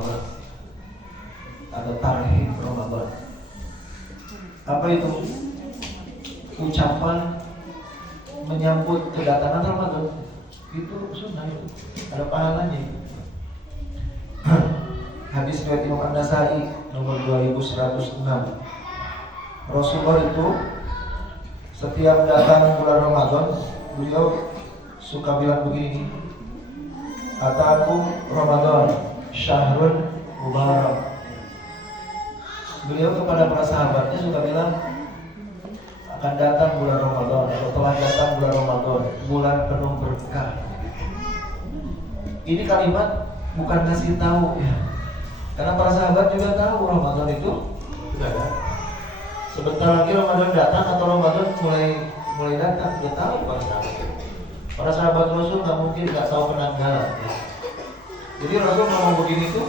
Ramadan. Ada tarhib Ramadan. Apa itu? Ucapan menyambut kedatangan Ramadan. Itu sunnah itu. Ada pahalanya. Hadis riwayat Imam An-Nasa'i nomor 2106. Rasulullah itu setiap datang bulan Ramadan, beliau suka bilang begini, Atakum Ramadan syahrun mubarak. Beliau kepada para sahabatnya suka bilang, akan datang bulan Ramadan, atau telah datang bulan Ramadan, bulan penuh berkah. Ini kalimat bukan kasih tahu ya, karena para sahabat juga tahu Ramadan itu sudah datang. Sebentar lagi Ramadan datang atau Ramadan mulai datang, sudah tahu para sahabat. Para sahabat Rasul nggak mungkin nggak tahu penanggalan ya. Jadi Rasul ngomong begini itu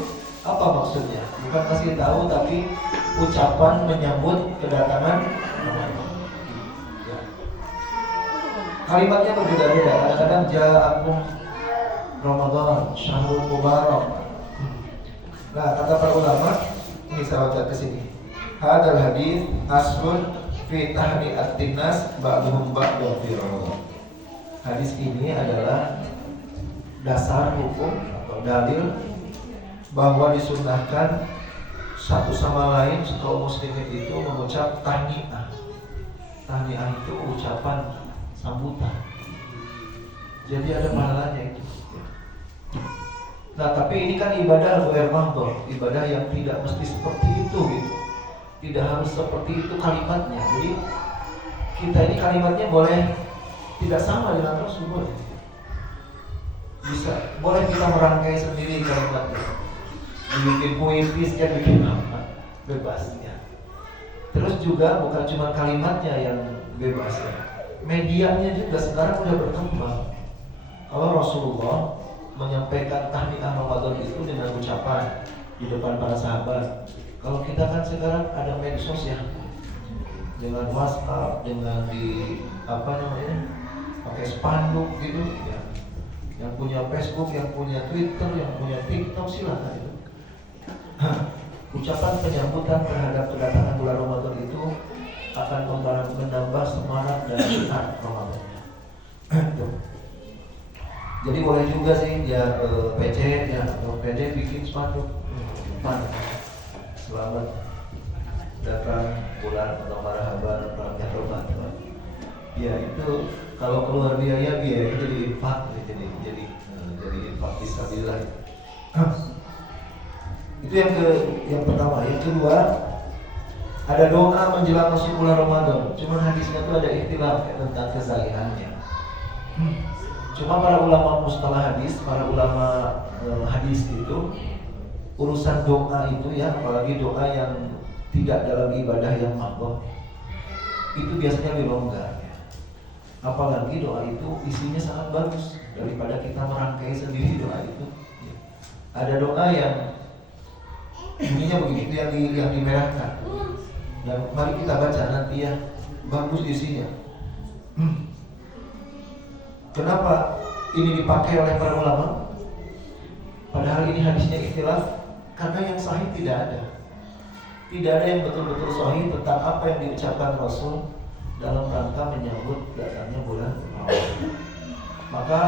apa maksudnya? Bukan kasih tahu, tapi ucapan menyambut kedatangan Ramadan. Ya. Kalimatnya berbeda-beda. Kadang-kadang ja'akum Ramadan syahrul mubarak. Nah, kata para ulama, ini saya baca ke sini. Hadal hadis aslun fi tahni'atin nas ba'dhum ba'dha fi Ramadan. Hadis ini adalah dasar hukum atau dalil bahwa disunnahkan satu sama lain kaum muslimin itu mengucap tahni'ah. Tahni'ah itu ucapan sambutan. Jadi ada pahalanya itu. Nah, tapi ini kan ibadah ghair mahdhur, ibadah yang tidak mesti seperti itu gitu. Tidak harus seperti itu kalimatnya. Jadi kita ini kalimatnya boleh tidak sama dengan Rasul. Bisa, boleh kita merangkai sendiri kalimatnya. Bikin puitis kan, bikin apa, bebas ya. Terus juga bukan cuma kalimatnya yang bebas ya, medianya juga sekarang udah berkembang. Kalau Rasulullah menyampaikan tahniah Ramadan itu dengan ucapan di depan para sahabat. Kalau kita kan sekarang ada medsos ya, dengan WhatsApp, dengan di apa namanya, pakai spanduk gitu ya. Yang punya Facebook, yang punya Twitter, yang punya TikTok silakan itu. Ucapan penyambutan terhadap kedatangan bulan Ramadan itu akan menambah semangat dan syiar Ramadan. Jadi boleh juga sih ya PC ya, atau PD bikin spanduk. Selamat datang bulan atau marhaban Ramadan. Ya itu kalau keluar biaya itu jadi infak, jadi infak fisabilillah. Itu yang pertama. Yang kedua, ada doa menjelang masuk bulan Ramadan. Cuma hadisnya itu ada ikhtilaf tentang kesalihannya. Cuma para ulama mustalah hadis, para ulama hadis itu urusan doa itu ya, apalagi doa yang tidak dalam ibadah yang mahdhur, itu biasanya lebih longgar. Apalagi doa itu isinya sangat bagus daripada kita merangkai sendiri doa itu. Ada doa yang bunyinya begitu yang dimerahkan. Dan mari kita baca nanti ya, bagus isinya. Kenapa ini dipakai oleh para ulama? Padahal ini hadisnya ikhtilaf, karena yang sahih tidak ada. Tidak ada yang betul-betul sahih tentang apa yang diucapkan Rasul dalam rangka menyambut datangnya bulan Ramadan. Maka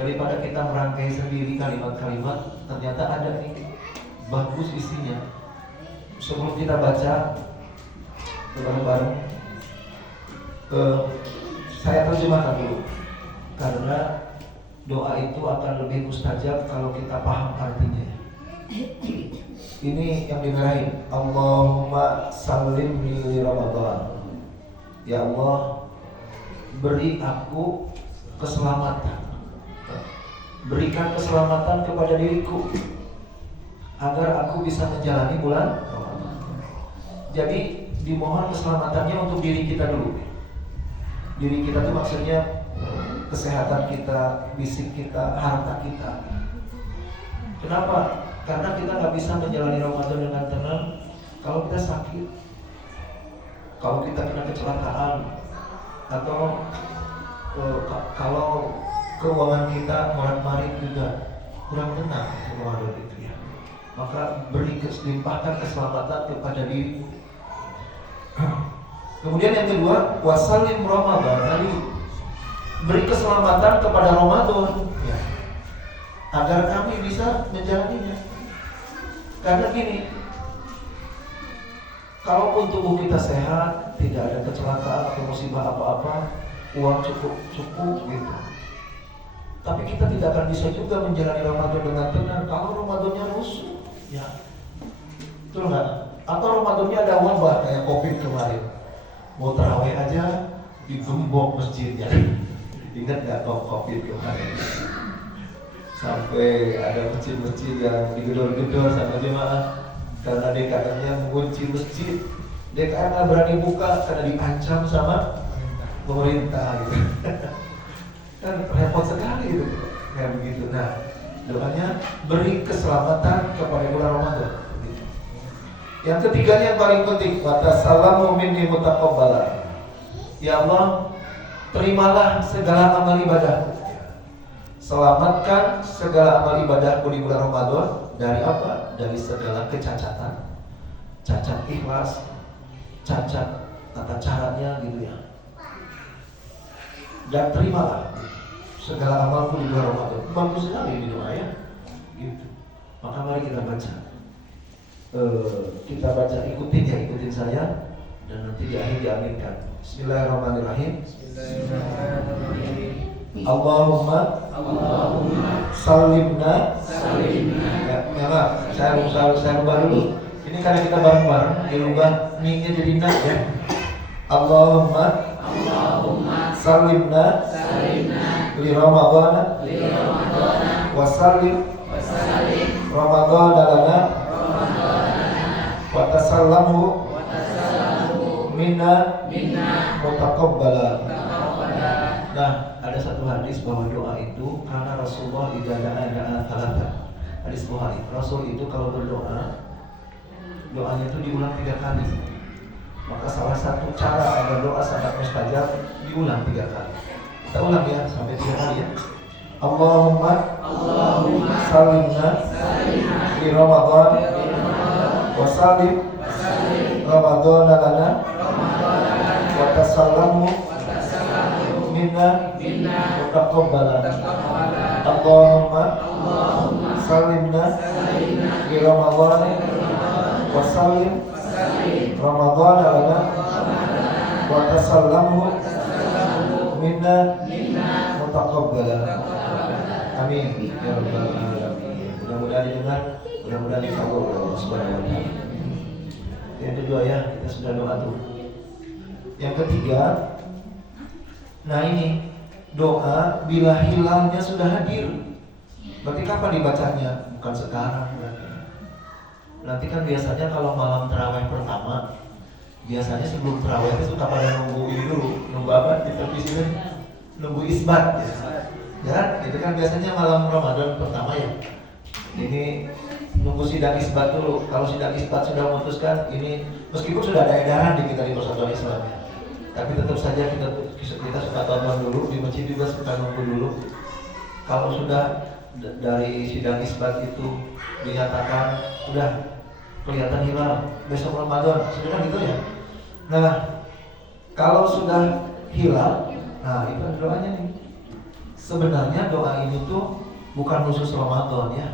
daripada kita merangkai sendiri kalimat-kalimat, ternyata ada nih bagus isinya. Sebelum kita baca bareng-bareng, saya terjemahkan dulu, karena doa itu akan lebih mustajab kalau kita paham artinya. Ini yang dimarahin, Allahumma sallimni li Ramadan. Ya Allah, beri aku keselamatan. Berikan keselamatan kepada diriku agar aku bisa menjalani bulan Ramadan. Jadi dimohon keselamatannya untuk diri kita dulu. Diri kita itu maksudnya kesehatan kita, fisik kita, harta kita. Kenapa? Karena kita nggak bisa menjalani Ramadan dengan tenang kalau kita sakit, kalau kita kena kecelakaan, atau kalau keuangan kita morat-marit juga kurang tenang Ramadan itu ya. maka limpahkan keselamatan kepada dirimu. Kemudian yang kedua, wasallim Ramadan, tadi beri keselamatan kepada Ramadan, ya, agar kami bisa menjalaninya. Karena gini, kalaupun tubuh kita sehat, tidak ada kecelakaan atau musibah apa-apa, uang cukup gitu. Tapi kita tidak akan bisa juga menjalani Ramadan dengan tenang kalau Ramadannya rusuh, ya. Betul nggak? Atau Ramadannya ada wabah kayak COVID kemarin. Mau tarawih aja digembok masjidnya. Ingat nggak COVID kemarin? Sampai ada masjid-masjid yang digedor-gedor sama jemaah karena DKM-nya mengunci masjid. DKM nggak berani buka karena diancam sama pemerintah gitu. Kan repot sekali gitu, kayak begitu. Nah, doanya beri keselamatan kepada bulan Ramadan. Yang ketiganya yang paling penting, watasalamu minni mutaqabbala. Ya Allah, terimalah segala amal ibadah. Selamatkan segala amal ibadahku di bulan Ramadan dari apa? Dari segala kecacatan, cacat ikhlas, cacat tata caranya gitu ya. Dan terimalah segala amalku di bulan Ramadan. Bagus sekali ini doa ya. Gitu. Maka mari kita baca. Ikutin saya dan nanti di akhir diaminkan. Bismillahirrahmanirrahim. Allahumma salimna. Ya, saya ubah dulu. Ini karena kita bareng-bareng, dirubah ni-nya jadi na ya. Allahumma salimna li Ramadhan wa salim Ramadhan lana wa tasallamhu minna mutaqabbala. Nah, ada satu hadis bahwa doa itu karena Rasulullah da'a thalatha. Hadis Bukhari. Rasul itu kalau berdoa, doanya itu diulang 3 kali. Maka salah satu cara agar doa sangat mustajab diulang 3 kali. Kita ulang ya sampai 3 kali ya. Allahumma salimna li Ramadhan wa salim Ramadhan lana wa tasallamhu minna mutaqabbala. Allahumma salimna li Ramadhan wa salim Ramadhan lana wa tasallamhu minna mutaqabbala. Amin ya rabbal alamin. Mudah-mudahan didengar, mudah-mudahan dikabul oleh Allah Subhanahu wa taala. Yang kedua ya, kita sudah doa tuh. Yang ketiga, nah ini doa bila hilalnya sudah hadir. Berarti kapan dibacanya? Bukan sekarang berarti. Nanti kan biasanya kalau malam tarawih pertama, biasanya sebelum tarawih itu suka pada nunggu ini dulu, nunggu apa? Di televisi nunggu isbat ya. Ya, itu kan biasanya malam Ramadan pertama ya. Ini nunggu sidang isbat dulu. Kalau sidang isbat sudah memutuskan ini, meskipun sudah ada edaran di kita di Persatuan Islam ya, tapi tetap saja kita suka tonton dulu di masjid juga suka nunggu dulu. Kalau sudah dari sidang isbat itu dinyatakan udah kelihatan hilal besok Ramadan, sudah kan gitu ya. Nah, kalau sudah hilal, nah itu doanya nih. Sebenarnya doa ini tuh bukan khusus Ramadan ya.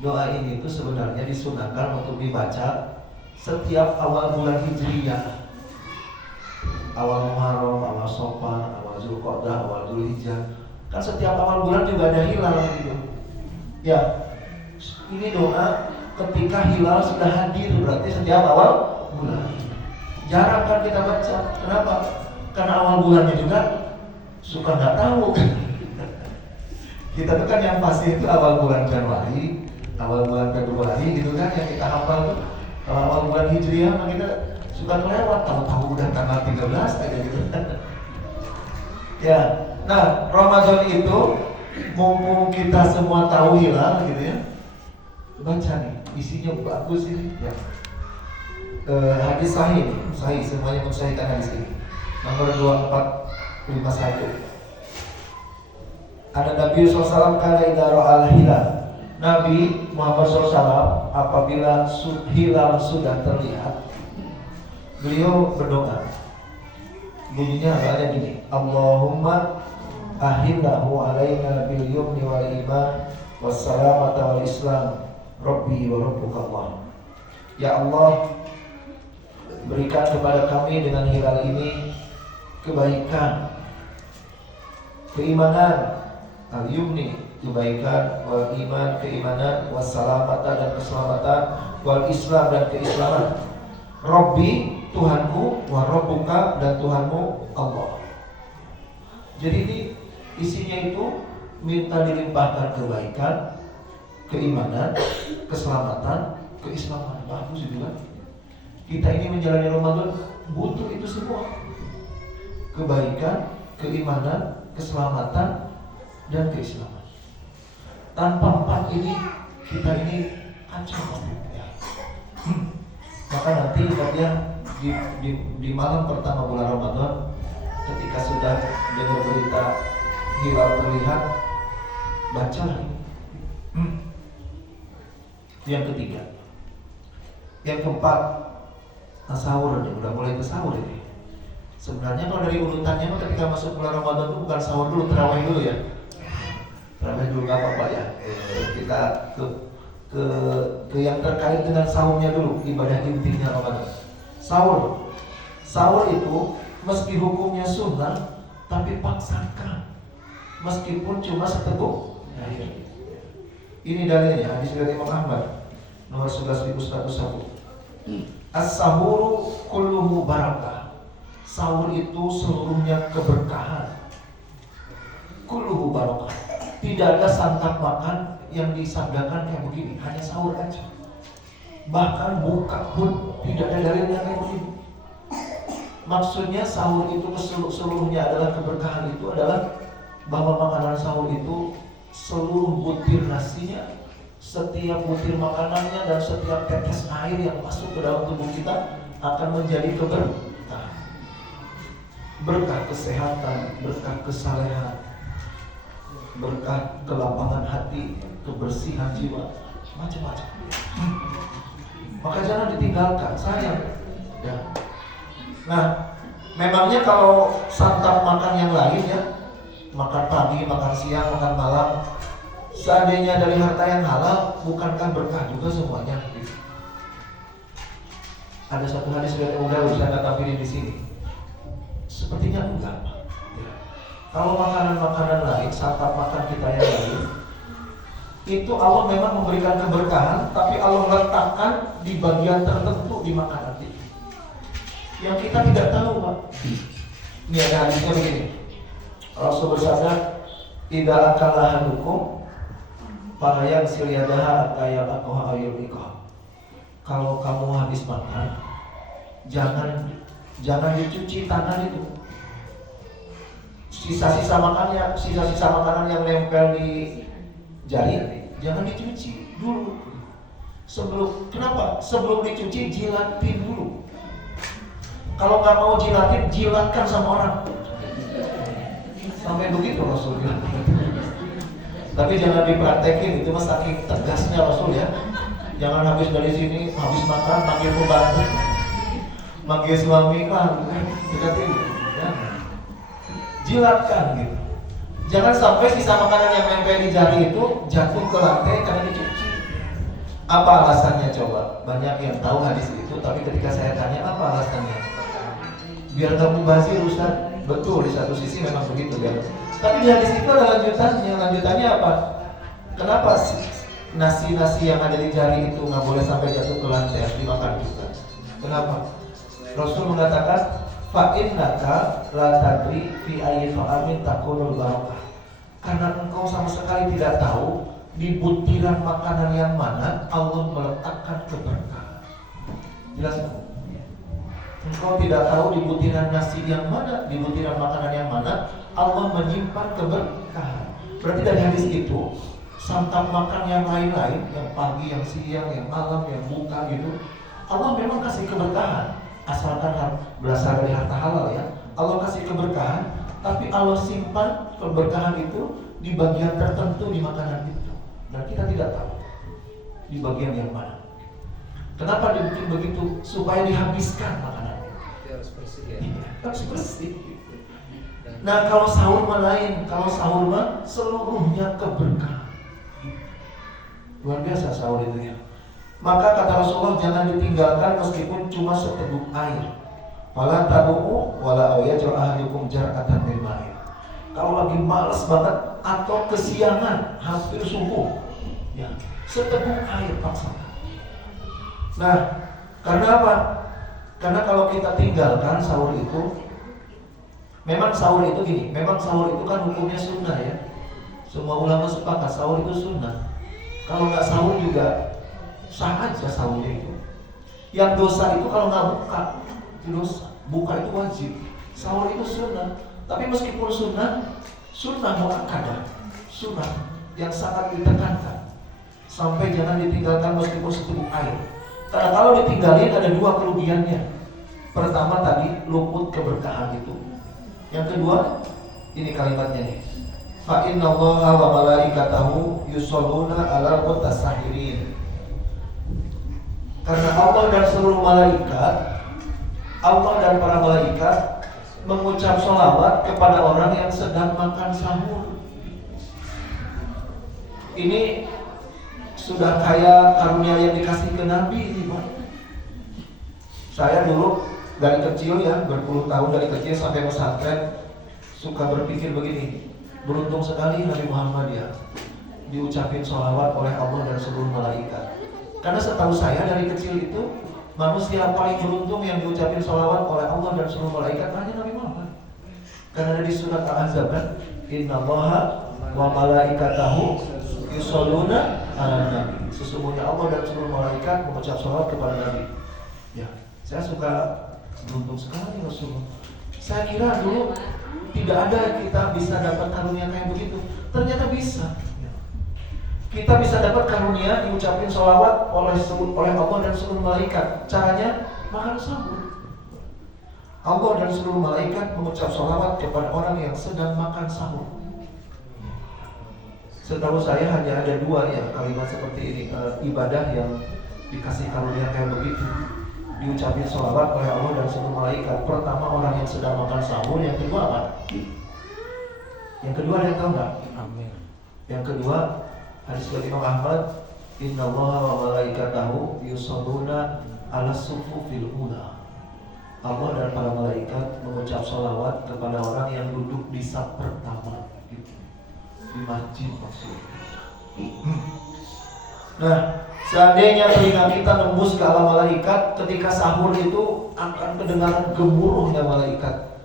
Doa ini tuh sebenarnya disunahkan untuk dibaca setiap awal bulan Hijriyah. Awal Muharram, awal Shawwal, awal Zulqa'dah, awal Dzulhijjah. Kan setiap awal bulan juga ada hilal gitu. Ya, ini doa ketika hilal sudah hadir, berarti setiap awal bulan. Jarang kan kita baca. Kenapa? Karena awal bulannya juga suka nggak tahu. Kita tuh kan yang pasti itu awal bulan Januari, awal bulan Februari gitu kan yang kita hafal tuh. Kalau awal bulan Hijriah mah kita suka kelewat, tahu-tahu udah tanggal 13 kayak gitu. Ya, nah Ramadan itu mumpung kita semua tahu hilal gitu ya, baca nih, isinya bagus ini. Ya. Hadis sahih semuanya mensahihkan hadis ini. Nomor 2451. Ada Nabi SAW kana idza ra'al hilal. Nabi Muhammad SAW apabila hilal sudah terlihat, beliau berdoa. Bunyinya agaknya gini, Allahumma ahillahu alaina bil yumni wal iman wassalamata wal islam Rabbi wa rabbuka Allah. Ya Allah, berikan kepada kami dengan hilal ini kebaikan, keimanan, al-yumni kebaikan, wal iman keimanan, wassalamata dan keselamatan, wal islam dan keislaman, Rabbi Tuhanku, wa rabbuka dan Tuhanmu Allah. Jadi ini isinya itu minta dilimpahkan kebaikan, keimanan, keselamatan, keislaman. Bagus itu kan? Kita ini menjalani Ramadan butuh itu semua. Kebaikan, keimanan, keselamatan, dan keislaman. Tanpa empat ini, kita ini kacau. Maka nanti katanya di malam pertama bulan Ramadan, ketika sudah dengar berita hilal terlihat, bacalah ini. Yang ketiga. Yang keempat, sahur nih, udah mulai ke sahur ini. Sebenarnya kalau dari urutannya ketika masuk bulan Ramadan itu bukan sahur dulu, tarawih dulu ya. Tarawih dulu nggak apa-apa ya. Kita ke yang terkait dengan sahurnya dulu, ibadah intinya Ramadan. Sahur itu meski hukumnya sunnah, tapi paksakan. Meskipun cuma seteguk air. Ini dalilnya hadis dari Imam Ahmad nomor 11.101. As-sahuru kulluhu barakah. Sahur itu seluruhnya keberkahan. Kulluhu barakah. Tidak ada santap makan yang disabdakan kayak begini, hanya sahur aja. Bahkan buka pun tidak ada dalilnya kayak begini. Maksudnya sahur itu seluruhnya adalah keberkahan, itu adalah bahwa makanan sahur itu seluruh butir nasinya, setiap butir makanannya dan setiap tetes air yang masuk ke dalam tubuh kita akan menjadi keberkahan. Berkah kesehatan, berkah kesalehan, berkah kelapangan hati, kebersihan jiwa, macam-macam. Maka jangan ditinggalkan, sayang. Ya. Nah, memangnya kalau santap makan yang lain ya, makan pagi, makan siang, makan malam, seandainya dari harta yang halal, bukankah berkah juga semuanya? Ada satu hadis dari udah saya nggak tampilin di sini. Sepertinya enggak. Ya. Kalau makanan-makanan lain, santap makan kita yang lain, itu Allah memang memberikan keberkahan, tapi Allah letakkan di bagian tertentu di makanan itu yang kita tidak tahu, Pak. Ini ada hadisnya begini. Rasul bersabda, "Idza akala ahadukum fahayang silyadaha ataya aqaha ayyuqa." Kalau kamu habis makan, jangan dicuci tangan itu. Sisa-sisa makanan yang nempel di jari, jangan dicuci dulu. Kenapa? Sebelum dicuci, jilatin dulu. Kalau nggak mau jilatin, jilatkan sama orang. Sampai begitu Rasul bilang. Tapi jangan dipraktekin, itu mah saking tegasnya Rasul ya. Jangan habis dari sini, habis makan, panggil pembantu, manggil suami, dekatin, ya. Jilatkan gitu. Jangan sampai sisa makanan yang nempel di jari itu jatuh ke lantai karena dicuci. Apa alasannya coba? Banyak yang tahu hadis itu, tapi ketika saya tanya apa alasannya? Biar gak mubazir Ustaz. Betul, di satu sisi memang begitu ya. Tapi di hadis itu ada lanjutannya. Lanjutannya apa? Kenapa nasi-nasi yang ada di jari itu nggak boleh sampai jatuh ke lantai, harus dimakan juga? Kenapa? Rasul mengatakan, fa innaka la tadri fi ayyi ta'amin takunul barakah. Karena engkau sama sekali tidak tahu di butiran makanan yang mana Allah meletakkan keberkahan. Jelas? Engkau tidak tahu di butiran nasi yang mana, di butiran makanan yang mana Allah menyimpan keberkahan. Berarti dari hadis itu, santap makan yang lain-lain, yang pagi, yang siang, yang malam, yang buka gitu, Allah memang kasih keberkahan. Asalkan berasal dari harta halal ya. Allah kasih keberkahan, tapi Allah simpan keberkahan itu di bagian tertentu di makanan itu. Dan kita tidak tahu di bagian yang mana. Kenapa dibikin begitu? Supaya dihabiskan makanannya. Harus bersih ya. Harus bersih. Nah kalau sahur mah lain. Kalau sahur mah seluruhnya keberkahan. Luar biasa sahur itu ya. Maka kata Rasulullah, jangan ditinggalkan meskipun cuma seteguk air. Fala tadu'u wala yaj'al ahadukum jar'atan min ma'in. Kalau lagi malas banget atau kesiangan hampir subuh, ya, seteguk air paksakan. Nah, karena apa? Karena kalau kita tinggalkan sahur itu, memang sahur itu gini, memang sahur itu kan hukumnya sunnah ya. Semua ulama sepakat sahur itu sunnah. Kalau nggak sahur juga sah aja sahurnya itu. Yang dosa itu kalau nggak buka, itu dosa. Buka itu wajib. Sahur itu sunnah. Tapi meskipun sunnah muakkadah, sunnah yang sangat ditekankan. Sampai jangan ditinggalkan meskipun seteguk air. Karena kalau ditinggalin ada dua kerugiannya. Pertama tadi luput keberkahan itu. Yang kedua, ini kalimatnya nih. Fa innallaha wa malaikatahu yusholluna 'alal mutasahhirin. Karena Allah dan seluruh malaikat, Allah dan para malaikat mengucap sholawat kepada orang yang sedang makan sahur. Ini sudah kayak karunia yang dikasih ke Nabi ini, Pak. Saya dulu dari kecil ya, berpuluh tahun dari kecil sampai pesantren suka berpikir begini, beruntung sekali Nabi Muhammad ya diucapin sholawat oleh Allah dan seluruh malaikat. Karena setahu saya dari kecil itu manusia paling beruntung yang diucapin sholawat oleh Allah dan seluruh malaikat hanya Nabi Muhammad. Karena ada di surat Al-Ahzab kan, Innallaha wa malaikatahu yusholluna 'alan nabi. Sesungguhnya Allah dan seluruh malaikat mengucap sholawat kepada Nabi. Ya, saya suka beruntung sekali Rasulullah. Saya kira dulu tidak ada kita bisa dapat karunia kayak begitu. Ternyata bisa. Kita bisa dapat karunia diucapin sholawat oleh Allah dan seluruh malaikat. Caranya makan sahur. Allah dan seluruh malaikat mengucap sholawat kepada orang yang sedang makan sahur. Setahu saya hanya ada dua ya kalimat seperti ini, ibadah yang dikasih karunia kayak begitu, diucapin sholawat oleh Allah dan seluruh malaikat. Pertama orang yang sedang makan sahur, yang kedua apa? Yang kedua ada yang tahu nggak? Amin. Yang kedua hadis dari Imam Ahmad, Innallaha wa malaikatahu yusholluna 'alas sufufil ula. Allah dan para malaikat mengucap sholawat kepada orang yang duduk di saf pertama gitu. Di masjid maksudnya. Nah, seandainya telinga kita nembus ke alam malaikat, ketika sahur itu akan kedengaran gemuruhnya malaikat.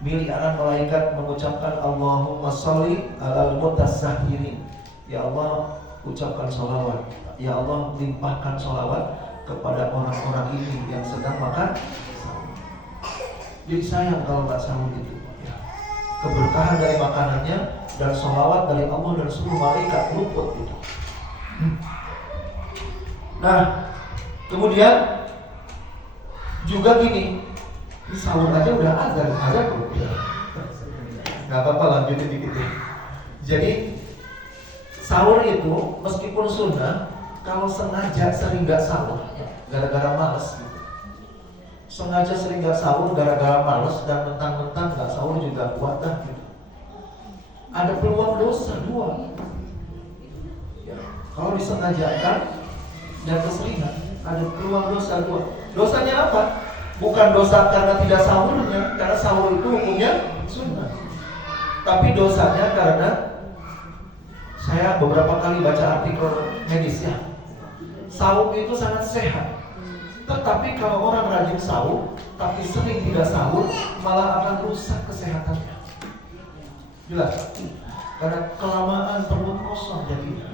Miliaran malaikat mengucapkan Allahumma sholli 'alal mutasahhirin. Ya Allah, ucapkan sholawat. Ya Allah, limpahkan sholawat kepada orang-orang ini yang sedang makan. Jadi sayang kalau nggak sahur itu ya. Keberkahan dari makanannya dan sholawat dari Allah dan seluruh malaikat luput itu. Nah, kemudian juga gini, ini sahur aja udah azan kok. Nggak apa-apa, lanjutin dikit ya. Jadi sahur itu meskipun sunnah, kalau sengaja sering nggak sahur, gara-gara malas gitu. Sengaja sering gak sahur gara-gara males dan mentang-mentang gak sahur juga kuat dah gitu. Ada peluang dosa dua ya, kalau disengajakan dan keseringan ada peluang dosa dua. Dosanya apa? Bukan dosa karena tidak sahurnya, karena sahur itu hukumnya sunnah. Tapi dosanya karena saya beberapa kali baca artikel medis ya, sahur itu sangat sehat. Tetapi kalau orang rajin sahur tapi sering tidak sahur, malah akan rusak kesehatannya. Jelas? Karena kelamaan perut kosong jadinya.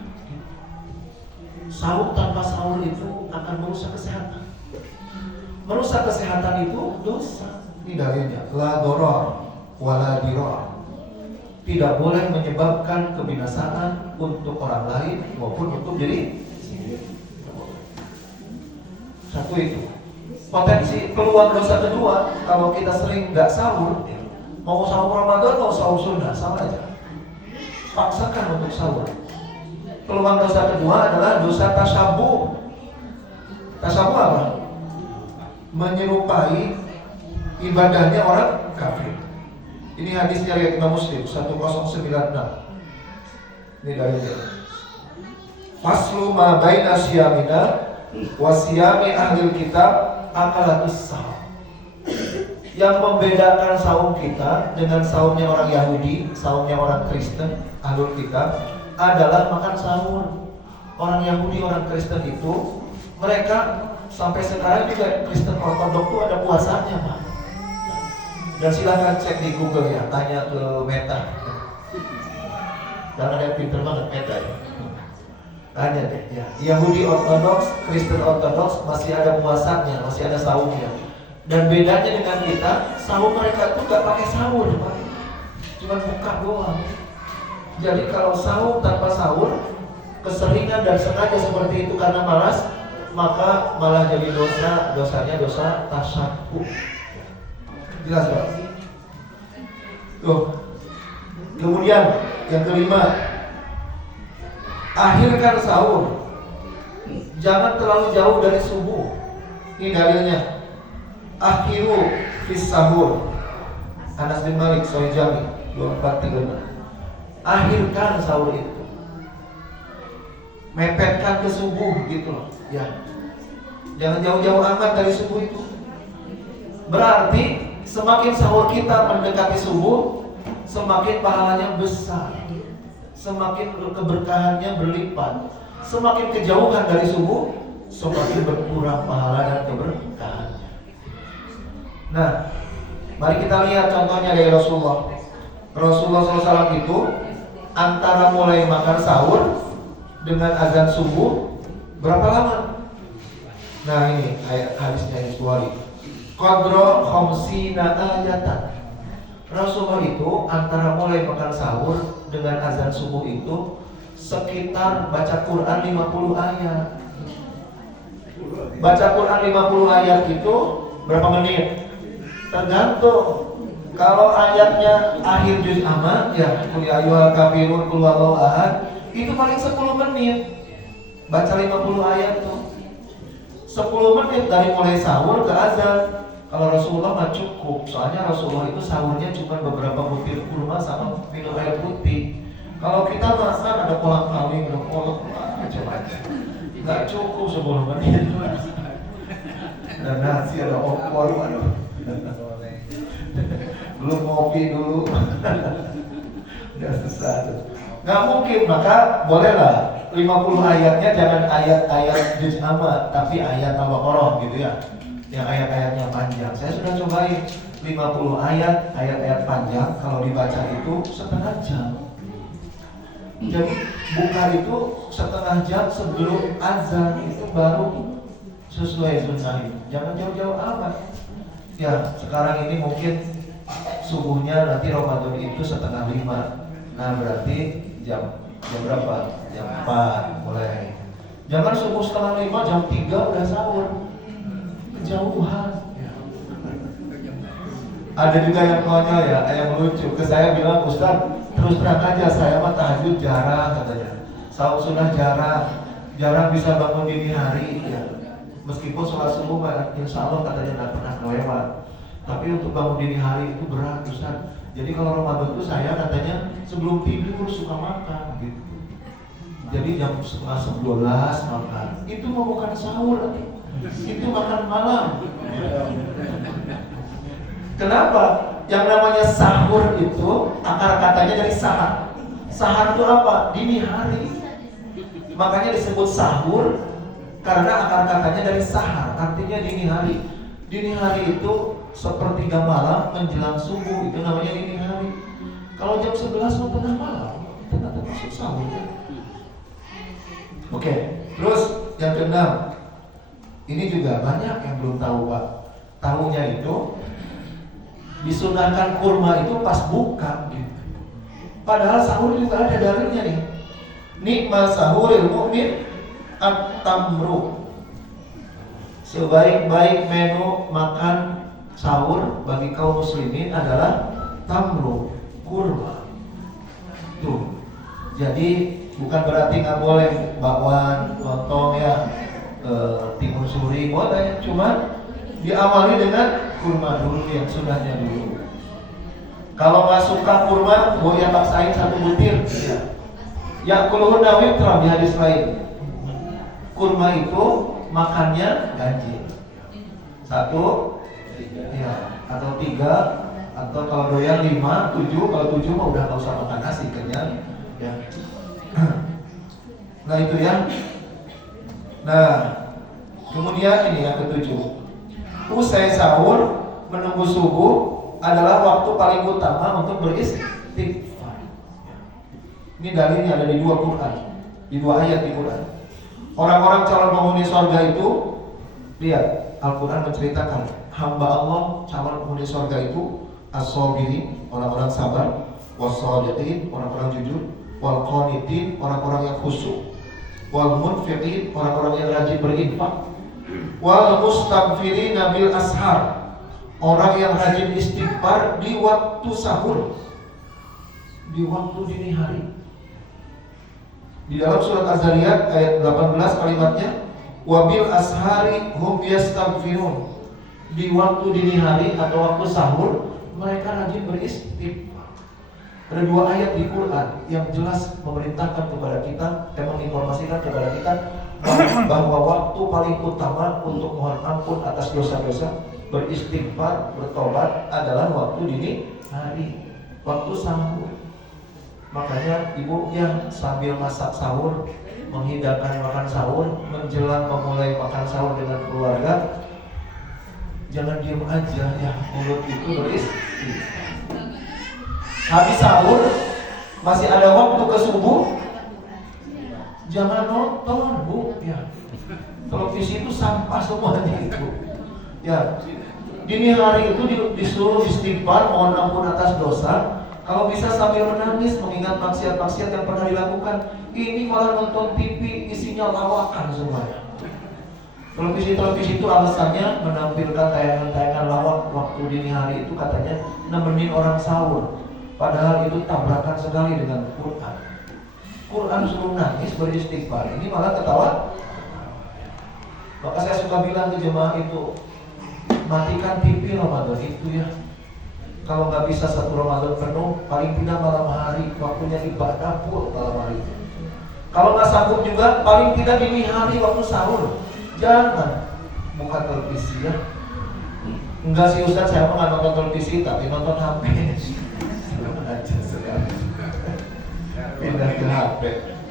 Sahur tanpa sahur itu akan merusak kesehatan. Merusak kesehatan itu dosa. Ini dalilnya, la doror wala diror. Tidak boleh menyebabkan kebinasaan untuk orang lain maupun untuk diri sendiri. Satu itu. Potensi peluang dosa kedua, kalau kita sering nggak sahur, mau sahur Ramadan mau sahur sunnah sama aja. Paksakan untuk sahur. Peluang dosa kedua adalah dosa tasyabuh. Tasamu apa? Menyerupai ibadahnya orang kafir. Ini hadisnya riwayat Imam Muslim 1096. Ini dari dia. Faslu ma baina siyamina wa siyami ahlil kitab akalatus saham. Yang membedakan saum kita dengan saumnya orang Yahudi, saumnya orang Kristen, ahlul kitab adalah makan sahur. Orang Yahudi, orang Kristen itu mereka sampai sekarang juga Kristen Ortodok itu ada puasanya, Pak. Dan silakan cek di Google ya, tanya ke Meta. Karena dia pinter banget Meta ya. Tanya deh ya. Yahudi Ortodoks, Kristen Ortodoks masih ada puasanya, masih ada saumnya. Dan bedanya dengan kita, sahur mereka itu gak pakai sahur, Pak. Cuma buka doang. Jadi kalau sahur tanpa sahur, keseringan dan sengaja seperti itu karena malas, maka malah jadi dosanya dosa tasyahud. Jelas, Pak? Tuh. Kemudian yang kelima, akhirkan sahur. Jangan terlalu jauh dari subuh. Ini dalilnya. Akhiru fis sahur. Anas bin Malik Sahih Jami 2436. Akhirkan sahur itu. Mepetkan ke subuh gitu loh. Ya. Jangan jauh-jauh amat dari subuh itu. Berarti semakin sahur kita mendekati subuh, semakin pahalanya besar, semakin keberkahannya berlipat. Semakin kejauhan dari subuh, semakin berkurang pahala dan keberkahannya. Nah, mari kita lihat contohnya dari Rasulullah. Rasulullah SAW itu antara mulai makan sahur dengan azan subuh berapa lama? Nah ini ayat hadisnya yang Bukhari. Qadra khamsina ayatan. Rasulullah itu antara mulai makan sahur dengan azan subuh itu sekitar baca Quran 50 ayat. Baca Quran 50 ayat itu berapa menit? Tergantung. Kalau ayatnya akhir juz amma, ya qul ya ayyuhal kafirun qul huwallahu ahad, itu paling 10 menit. Baca 50 ayat tuh. 10 menit dari mulai sahur ke azan. Kalau Rasulullah mah cukup, soalnya Rasulullah itu sahurnya cuma beberapa butir kurma sama minum air putih. Kalau kita makan ada kolang-kaling, ada kolak macam-macam. Nggak cukup 10 menit. Ada nasi, ada opor, aduh. Belum ngopi dulu. Udah susah tuh. Nggak mungkin, maka bolehlah 50 ayatnya jangan ayat-ayat juz amma, tapi ayat Al-Baqarah gitu ya. Yang ayat-ayatnya panjang. Saya sudah cobain 50 ayat panjang, kalau dibaca itu setengah jam. Jadi buka itu setengah jam sebelum azan, itu baru sesuai sunnah itu. Jangan jauh-jauh amat. Ya, sekarang ini mungkin subuhnya nanti Ramadan itu 4:30. Nah, berarti jam berapa? Jam 4 mulai. Jangan subuh 4:30, jam 3 udah sahur. Kejauhan. Ada juga yang konyol ya, yang lucu. Ke saya bilang, Ustaz, terus terang aja saya mah tahajud jarang katanya. Sahur sunnah jarang bisa bangun dini hari ya. Meskipun sholat subuh mah insya Allah katanya nggak pernah kelewat. Tapi untuk bangun dini hari itu berat, Ustaz. Jadi kalau Ramadan itu saya katanya sebelum tidur suka makan gitu. Jadi jam 10:30 makan. Itu mau bukan sahur, itu makan malam. Kenapa? Yang namanya sahur itu akar katanya dari sahar. Sahar itu apa? Dini hari. Makanya disebut sahur karena akar katanya dari sahar, artinya dini hari. Dini hari itu sepertiga malam menjelang subuh, itu namanya dini hari. Kalau jam 11 mau tengah malam, itu nggak termasuk sahur. Oke, terus yang keenam, ini juga banyak yang belum tahu Pak. Tahunya itu disunahkan kurma itu pas buka gitu. Padahal sahur juga ada dalilnya nih. Nikmat sahuril mu'min at-tamru. Sebaik-baik menu makan sahur bagi kaum muslimin adalah tamru, kurma. Tuh. Jadi bukan berarti nggak boleh bakwan, lontong ya. timun suri boleh, cuma diawali dengan kurma dulu yang sunnahnya dulu. Kalau nggak suka kurma, boleh paksain 1 butir. Ya kulhunna witra di hadis lain. Kurma itu makannya ganjil. 1, ya, atau 3, atau kalau doyan 5, 7. Kalau 7 mah udah nggak usah makan nasi, kenyang. Ya. Nah itu ya. Nah, kemudian ini yang ke-7. Usai sahur menunggu subuh adalah waktu paling utama untuk beristighfar. Ini dalilnya ada di 2 Quran, di 2 ayat di Quran. Orang-orang calon penghuni surga itu, lihat Al-Quran menceritakan hamba Allah calon penghuni surga itu as-sabirin, orang-orang sabar, was-shadiqin, orang-orang jujur, wal-qanitin, orang-orang yang khusyuk, wal-munfiqin, orang-orang yang rajin berinfak, wal-mustaghfirina bil ashar, orang yang rajin istighfar di waktu sahur, di waktu dini hari. Di dalam surat Az-Zariyat ayat 18 kalimatnya, wabil ashari hum yastaghfirun, di waktu dini hari atau waktu sahur mereka rajin beristighfar. Ada 2 ayat di Quran yang jelas memerintahkan kepada kita, menginformasikan kepada kita bahwa waktu paling utama untuk mohon ampun atas dosa-dosa, beristighfar, bertobat adalah waktu dini hari, waktu sahur. Makanya ibu yang sambil masak sahur, menghidangkan makan sahur, menjelang memulai makan sahur dengan keluarga, jangan diam aja ya, mulut itu beristighfar. Habis sahur masih ada waktu ke subuh, jangan nonton bu, ya. Televisi itu sampah semuanya itu. Ya, dini hari itu disuruh istighfar, mohon ampun atas dosa. Kalau bisa sambil menangis mengingat maksiat-maksiat yang pernah dilakukan. Ini malah nonton TV isinya lawakan semuanya. Televisi itu alasannya menampilkan tayangan-tayangan lawak waktu dini hari itu katanya nemenin orang sahur. Padahal itu tabrakan sekali dengan Quran. Quran suruh nangis beristighfar, ini malah ketawa. Maka saya suka bilang ke jemaah itu, matikan TV Ramadan itu ya. Kalau nggak bisa 1 Ramadan penuh, paling tidak malam hari, waktunya ibadah full malam hari. Kalau nggak sanggup juga, paling tidak dini hari waktu sahur. Jangan buka televisi ya. Enggak sih Ustaz, saya nggak nonton televisi, tapi nonton HP. Aja sekali. Pindah ke HP.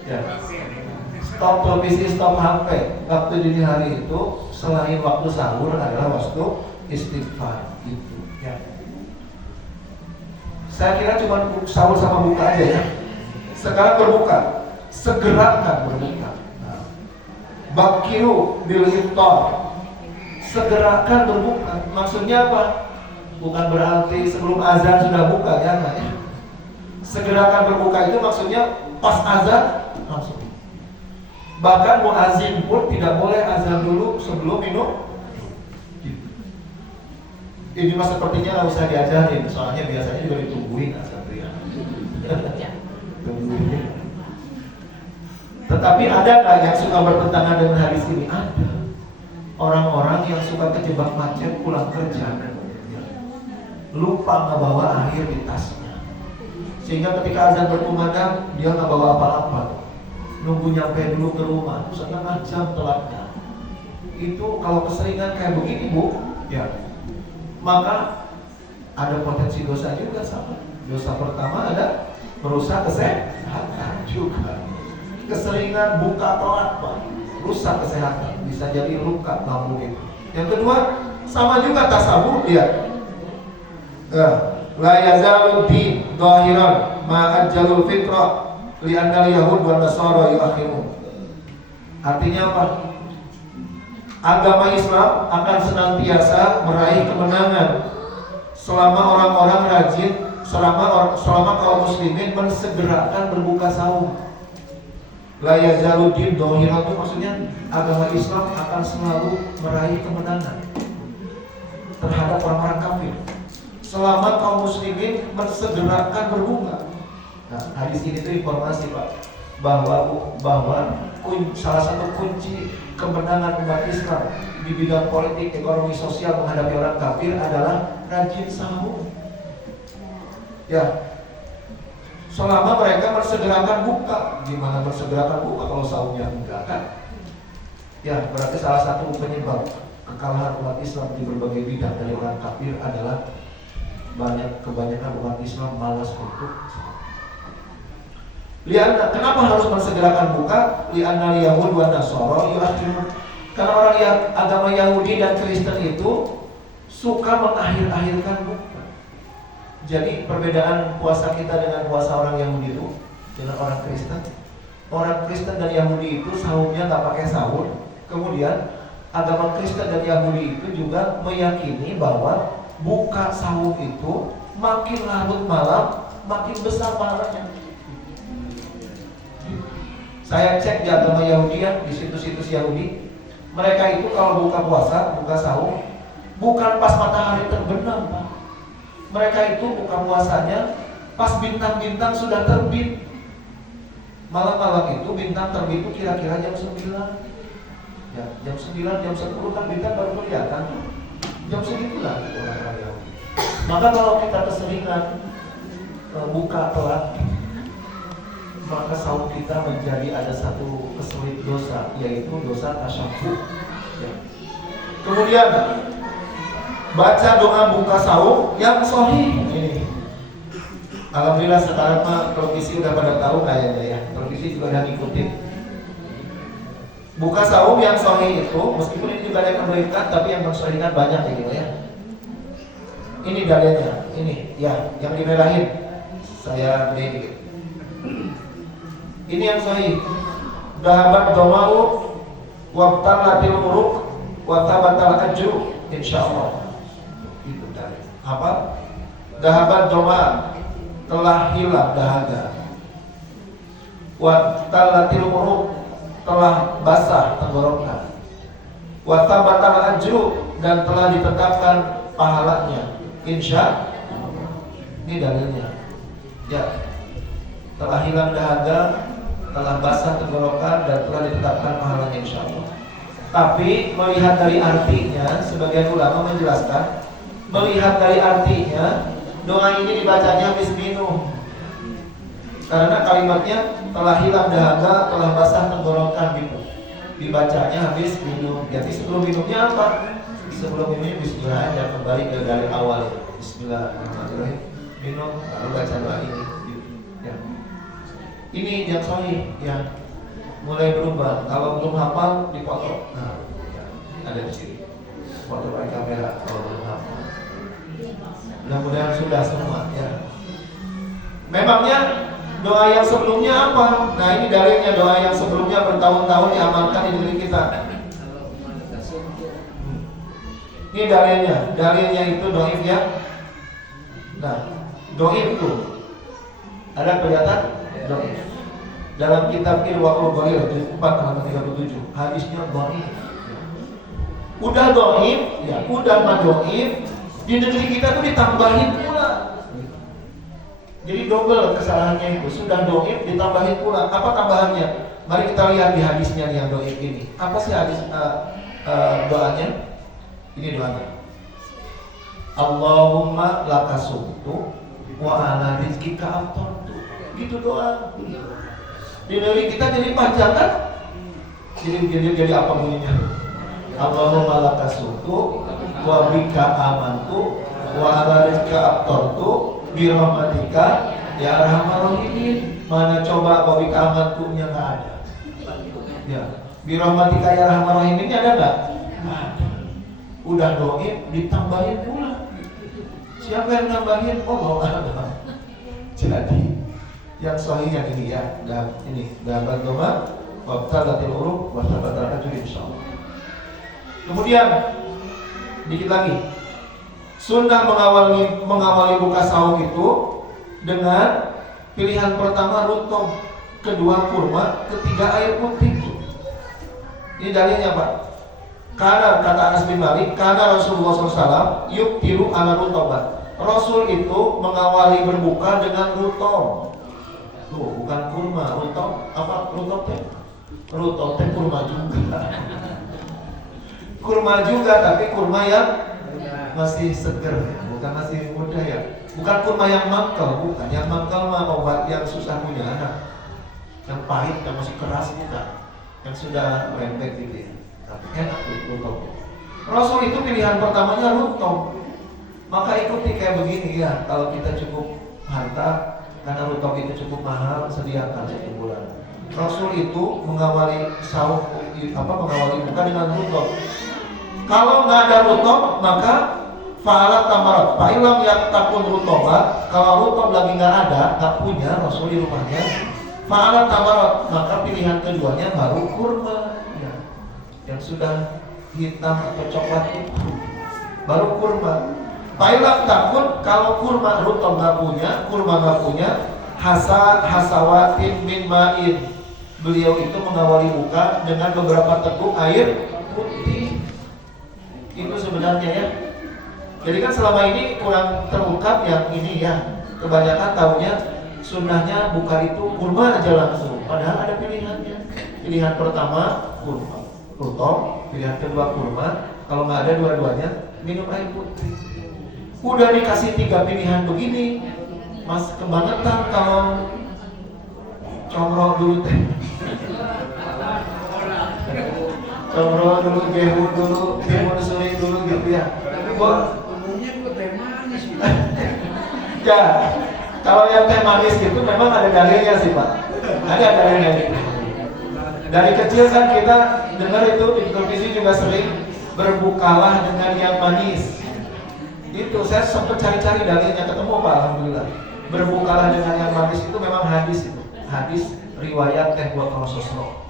Ya. Stop televisi, stop HP. Waktu dini hari itu selain waktu sahur adalah waktu istighfar gitu. Ya. Saya kira cuma sahur sama buka aja ya. Sekarang berbuka, segerakan berbuka. Nah. Bakiru bil iftar, segerakan berbuka. Maksudnya apa? Bukan berarti sebelum azan sudah buka ya, enggak ya. Segerakan berbuka itu maksudnya pas azan langsung. Bahkan muazin pun tidak boleh azan dulu sebelum minum. Ini mah sepertinya nggak usah diajarin, soalnya biasanya juga ditungguin azan tuh ya. Tungguin. Tetapi ada nggak yang suka bertentangan dengan hadis ini? Ada. Orang-orang yang suka kejebak macet pulang kerja, lupa ngebawa air di tasnya, sehingga ketika azan berkumandang dia nggak bawa apa-apa, nunggu nyampe dulu ke rumah, 1,5 jam telatnya. Itu kalau keseringan kayak begini bu, ya, maka ada potensi dosa juga sama. Dosa pertama ada merusak kesehatan juga. Keseringan buka telat pak, rusak kesehatan, bisa jadi luka lambung itu. Yang kedua sama juga tasawuf ya. La yazalu din zahiran ma ajjalul fitrah li anna al-yahud wa nasara yuakhirun. Artinya apa? Agama Islam akan senantiasa meraih kemenangan selama orang-orang rajin, selama kaum muslimin mensegerakan berbuka sahur. La yazalu din zahiran itu maksudnya agama Islam akan selalu meraih kemenangan terhadap orang-orang kafir selama kaum muslimin mensegerakan berbuka. Nah, hadis ini itu informasi pak bahwa salah satu kunci kemenangan umat Islam di bidang politik, ekonomi, sosial menghadapi orang kafir adalah rajin sahur. Ya, selama mereka bersegerakan buka. Gimana bersegerakan buka kalau sahurnya enggak kan? Ya, berarti salah satu penyebab kekalahan umat Islam di berbagai bidang dari orang kafir adalah kebanyakan umat Islam malas untuk lianna. Kenapa harus bersegerakan buka? Lianna Yahud wa Nasara yu'akhiru. Karena orang yang agama Yahudi dan Kristen itu suka mengakhir-akhirkan buka. Jadi perbedaan puasa kita dengan puasa orang Yahudi itu dengan orang Kristen. Orang Kristen dan Yahudi itu sahurnya nggak pakai sahur. Kemudian agama Kristen dan Yahudi itu juga meyakini bahwa buka sahur itu makin larut malam makin besar pahalanya. Saya cek di agama Yahudi ya, di situs-situs Yahudi, mereka itu kalau buka puasa, buka sahur, bukan pas matahari terbenam, Pak. Mereka itu buka puasanya pas bintang-bintang sudah terbit. Malam-malam itu bintang terbit itu kira-kira jam 9. Ya, jam 9, jam 10 kan bintang baru kelihatan. Jam segitulah orang-orang Yahudi. Maka kalau kita keseringan buka telat, maka sahur kita menjadi ada satu keselit dosa, yaitu dosa tasyahud. Ya. Kemudian baca doa buka sahur yang sahih ini. Alhamdulillah sekarang mah televisi udah pada tahu kayaknya ya. Televisi juga udah ngikutin. Buka sahur yang sahih itu, meskipun ini juga ada yang memberikan, tapi yang mensahihkan banyak ya gitu ya. Ini dalilnya, ini ya, yang dimerahin. Saya beri dikit. Ini yang sahih. Dahabat doma'u wabtalatil uruk watabatal ajru insyaallah. Itu dari apa? Dahabat doma, telah hilang dahaga. Wabtalatil uruk, telah basah tenggorokan. Watabatal ajru, dan telah ditetapkan pahalanya. Insya ini dalilnya. Ya, telah hilang dahaga, telah basah tenggorokan, dan telah ditetapkan pahalanya insyaallah. Tapi melihat dari artinya, sebagian ulama menjelaskan, melihat dari artinya, doa ini dibacanya habis minum. Karena kalimatnya telah hilang dahaga, telah basah tenggorokan gitu. Dibacanya habis minum. Jadi sebelum minumnya apa? Sebelum ini bismillah aja, kembali ke dari awal. Bismillahirrahmanirrahim. Minum lalu baca doa ini. Ya. Ini yang sahih yang mulai berubah. Kalau belum hafal dipotong. Nah, ya, ada di sini. Foto pakai kamera kalau belum hafal. Mudah-mudahan sudah semua ya. Memangnya doa yang sebelumnya apa? Nah, ini dalilnya, doa yang sebelumnya bertahun-tahun diamalkan di diri kita. Ini dalilnya itu doif ya. Nah, doif itu ada kelihatan doif. Dalam kitab Irwaul Ghalil 4/37 hadisnya doif. Udah doif, ya udah madoif, di negeri kita tuh ditambahin pula. Jadi double kesalahannya itu, sudah doif ditambahin pula. Apa tambahannya? Mari kita lihat di hadisnya yang doif ini. Apa sih hadis doanya? Ini doanya. Allahumma lakasumtu wa ala rizkika aftartu. Gitu doa. Di negeri kita jadi panjang kan? Jadi apa bunyinya? Allahumma lakasumtu wa bika amantu wa ala rizkika aftartu bi rahmatika ya arhamar rahimin. Mana coba wa bika amantu-nya enggak ada. Ya, bi rahmatika ya arhamar rahimin-nya ada enggak? Ada. Udah doib ditambahin pula. Siapa yang nambahin? Oh, Allah. Jadi yang sahih yang ini ya, dan ini dalam doa wabtalatil uruk watabatal ajr insyaallah. Kemudian dikit lagi. Sunnah mengawali buka sahur itu dengan pilihan pertama rutub, kedua kurma, ketiga air putih. Ini dalilnya Pak. Karena kata Anas bin Malik, karena Rasulullah SAW yuktiru ala rutobat. Rasul itu mengawali berbuka dengan rutob. Tuh, bukan kurma, rutok apa rutok teh? Rutok teh kurma juga. Kurma juga, tapi kurma yang masih seger, bukan masih muda ya. Bukan kurma yang mangkal, bukan. Yang mangkal mah obat yang susah punya anak. Yang pahit, yang masih keras bukan. Yang sudah lembek gitu ya. Tapi enak tuh rutok. Rasul itu pilihan pertamanya rutok. Maka ikuti kayak begini ya. Kalau kita cukup harta, karena rutok itu cukup mahal, sediakan 1 bulan. Rasul itu mengawali saum mengawali buka dengan rutok. Kalau nggak ada rutok, maka fa'alat tamarat. Fa'ilam yang takun rutoba. Kalau rutok lagi nggak ada, nggak punya Rasul di rumahnya, fa'alat tamarat. Maka pilihan keduanya baru kurma ya. Yang sudah hitam atau coklat itu baru kurma. Fa'ilam takun, kalau kurma rutok nggak punya, kurma nggak punya, hasawatin min ma'in. Beliau itu mengawali buka dengan beberapa teguk air putih. Itu sebenarnya ya. Jadi kan selama ini kurang terungkap yang ini ya. Kebanyakan tahunya sunnahnya buka itu kurma aja langsung. Padahal ada pilihannya. Pilihan pertama kurma, rutok. Pilihan kedua kurma. Kalau nggak ada dua-duanya, minum air putih. Udah dikasih 3 pilihan begini, Mas kebangetan kalau comro dulu teh. Comro dulu, gehu dulu, timun suri dulu gitu ya. Umumnya kok teh manis gitu. Ya, kalau yang teh manis itu memang ada dalilnya sih Pak. Ada dalilnya gitu. Dari kecil kan kita dengar itu di televisi juga sering berbukalah dengan yang manis. Itu saya sempat cari-cari dalilnya, ketemu Pak, alhamdulillah. Berbukalah dengan yang manis itu memang hadis itu. Hadis riwayat Teh Botol Sosro.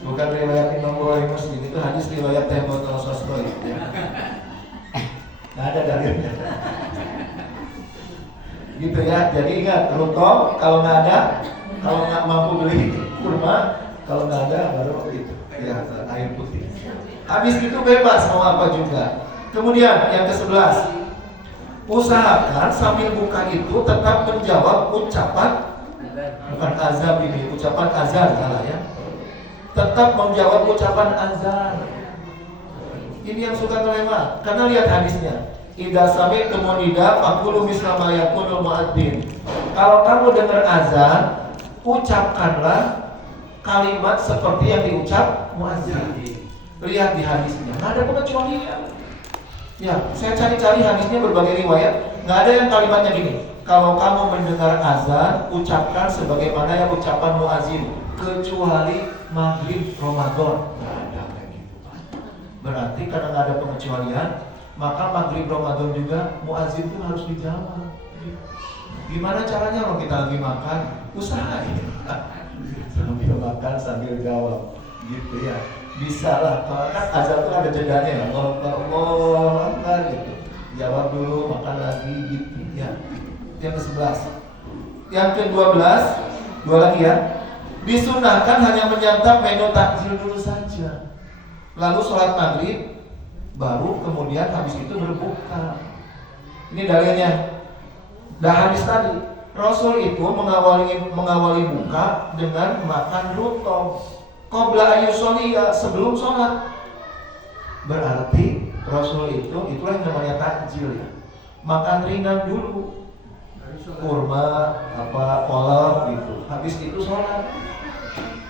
Bukan riwayat Imam Bukhari Muslim, itu hadis riwayat Teh Botol Sosro itu. Nggak ada dalilnya. Gitu ya. Jadi ingat, rutok kalau nggak ada, kalau nggak mampu beli kurma, kalau nggak ada baru itu ya air putih. Habis itu bebas mau apa juga. Kemudian yang ke-11, usahakan sambil buka itu tetap menjawab ucapan, bukan azan ini, ucapan azan salah ya. Tetap menjawab ucapan azan. Ini yang suka kelewat. Karena lihat hadisnya. Idza sami'tum nida faqulu misla ma yaqulul muadzin. Kalau kamu dengar azan, ucapkanlah kalimat seperti yang diucap muadzin. Lihat di hadisnya, nggak ada pengecualian. Ya, saya cari-cari hadisnya berbagai riwayat, nggak ada yang kalimatnya gini. Kalau kamu mendengar azan, ucapkan sebagaimana yang ucapan muazin, kecuali maghrib Ramadan. Nggak ada kayak gitu. Berarti karena nggak ada pengecualian, maka maghrib Ramadan juga muazin itu harus dijawab. Gimana caranya kalau kita lagi makan? Usahain sambil makan sambil jawab, gitu ya. Bisa lah, kalau kan azan itu ada jedanya ya, Allah Akbar gitu. Jawab dulu, makan lagi gitu ya. Yang ke-11. Yang ke-12, dua lagi ya. Disunahkan hanya menyantap menu takjil dulu saja. Lalu sholat maghrib, baru kemudian habis itu berbuka. Ini dalilnya. Dah habis tadi, Rasul itu mengawali buka dengan makan rutop. Qabla ayyusoliya, sebelum sholat. Berarti Rasul itulah yang namanya takjil ya. Makan ringan dulu, kurma, kolak gitu. Habis itu sholat.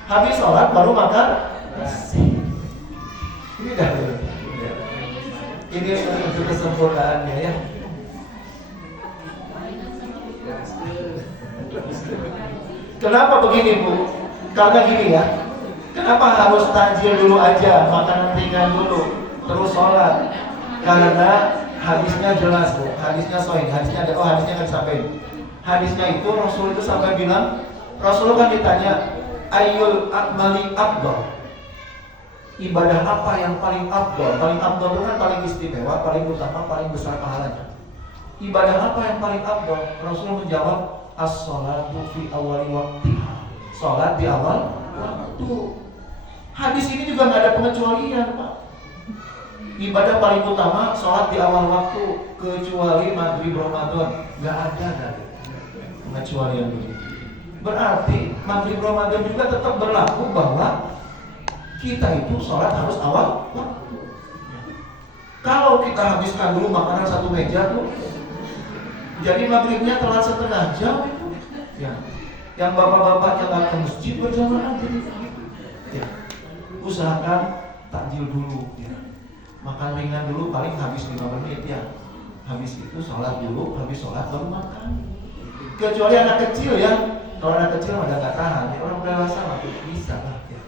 Habis sholat baru makan nasi. Ini dah. Ini untuk kesempurnaannya ya. Kenapa begini Bu? Karena gini ya. Kenapa harus takjil dulu aja, makanan ringan dulu, terus sholat? Karena hadisnya jelas Bu, hadisnya sahih, hadisnya ada, hadisnya kan sampai. Hadisnya itu Rasul itu sampai bilang, Rasul kan ditanya, ayyul akmali afdal. Ibadah apa yang paling afdal? Paling afdal itu kan paling istimewa, paling utama, paling besar pahalanya. Ibadah apa yang paling afdal? Rasul menjawab, as-sholatu fi awali waktiha. Sholat di awal waktu. Hadis ini juga nggak ada pengecualian Pak. Ibadah paling utama sholat di awal waktu, kecuali maghrib Ramadan. Gak ada dari pengecualian begitu. Berarti maghrib Ramadan juga tetap berlaku bahwa kita itu sholat harus awal waktu. Kalau kita habiskan dulu makanan satu meja tuh, jadi maghribnya telat setengah jam itu. Ya. Yang bapak-bapak yang nggak ke masjid berjamaah jadi ya. Usahakan takjil dulu ya. Makan ringan dulu paling habis 5 menit ya. Habis itu sholat dulu, habis sholat baru makan. Kecuali anak kecil ya. Kalau anak kecil udah nggak tahan, ya orang dewasa mah bisa lah ya.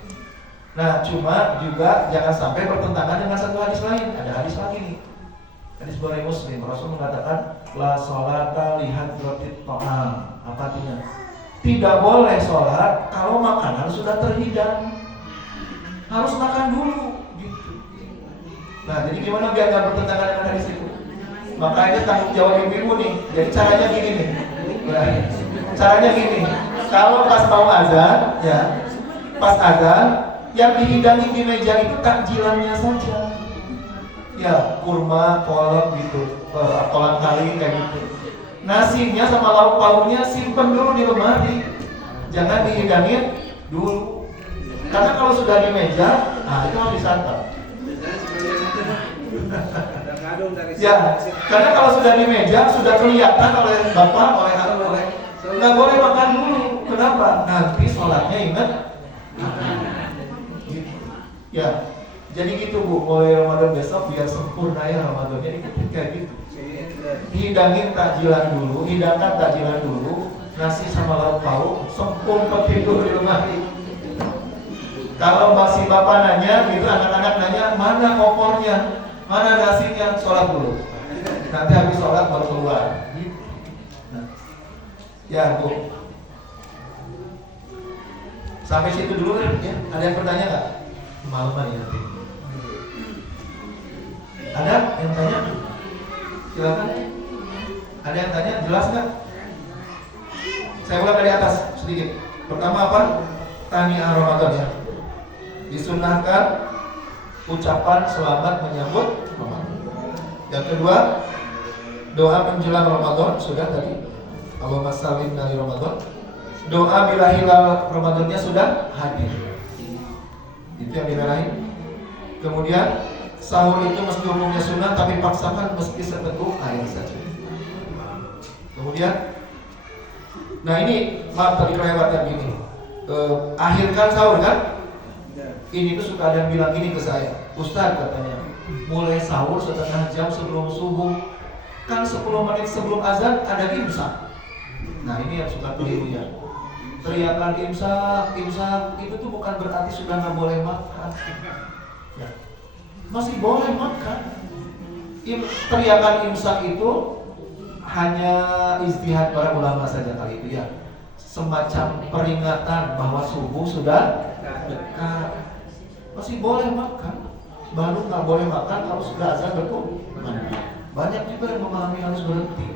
Nah cuma juga jangan sampai bertentangan dengan satu hadis lain. Ada hadis lagi nih. Hadis Bukhari Muslim, Rasul mengatakan la sholata lihadratit ta'am. Apa artinya? Tidak boleh sholat kalau makanan sudah terhidang. Harus makan dulu gitu. Nah jadi gimana biar gak bertentangan dengan hadis itu? Makanya tanggung jawab ibu nih. Jadi caranya gini nih. Caranya gini. Kalau pas mau azan ya, pas azan yang dihidangi di meja itu takjilannya saja. Ya, kurma, kolak gitu, kolang kaling kayak gitu. Nasinya sama lauk pauknya simpen dulu di lemari. Jangan dihidangin dulu. Karena kalau sudah di meja, nah itu harus disantap. Ya, karena kalau sudah di meja sudah kelihatan oleh bapak, oleh nggak boleh makan dulu. Kenapa? Nanti sholatnya ingat. Ya, jadi gitu Bu, mulai Ramadan besok biar sempurna ya Ramadannya ikutin kayak gitu. Hidangin takjilan dulu, hidangkan takjilan dulu, nasi sama lauk pauk, sempurna tidur di rumah. Kalau masih bapak nanya, gitu anak-anak nanya, mana opornya, mana nasinya, sholat dulu. Nanti habis sholat baru keluar. Nah. Ya Bu, sampai situ dulu kan? Ya, ada yang bertanya nggak? Malaman ya nanti. Ada yang tanya? Silakan. Ada yang tanya? Jelas nggak? Saya ulang dari atas sedikit. Pertama apa? Tahniah Ramadan ya. Disunahkan ucapan selamat menyambut Ramadan. Yang kedua, doa menjelang Ramadan sudah tadi. Allahumma salim dari Ramadan. Doa bila hilal Ramadannya sudah hadir. Itu yang dimarahin. Kemudian sahur itu meski hukumnya sunnah tapi paksakan meski seteguk air saja. Kemudian, nah ini maaf tadi kelewatan gini. Akhirkan sahur kan? Ini tuh suka ada yang bilang gini ke saya, Ustaz katanya, mulai sahur setengah jam sebelum subuh, kan 10 menit sebelum azan ada imsak. Nah ini yang suka keliru ya. Teriakan imsak, imsak itu tuh bukan berarti sudah nggak boleh makan. Ya. Masih boleh makan. Teriakan imsak itu hanya istihad para ulama saja kali itu ya. Semacam peringatan bahwa subuh sudah dekat. Masih boleh makan, baru nggak boleh makan kalau sudah azan berkumandang. Banyak juga yang memahami harus berhenti.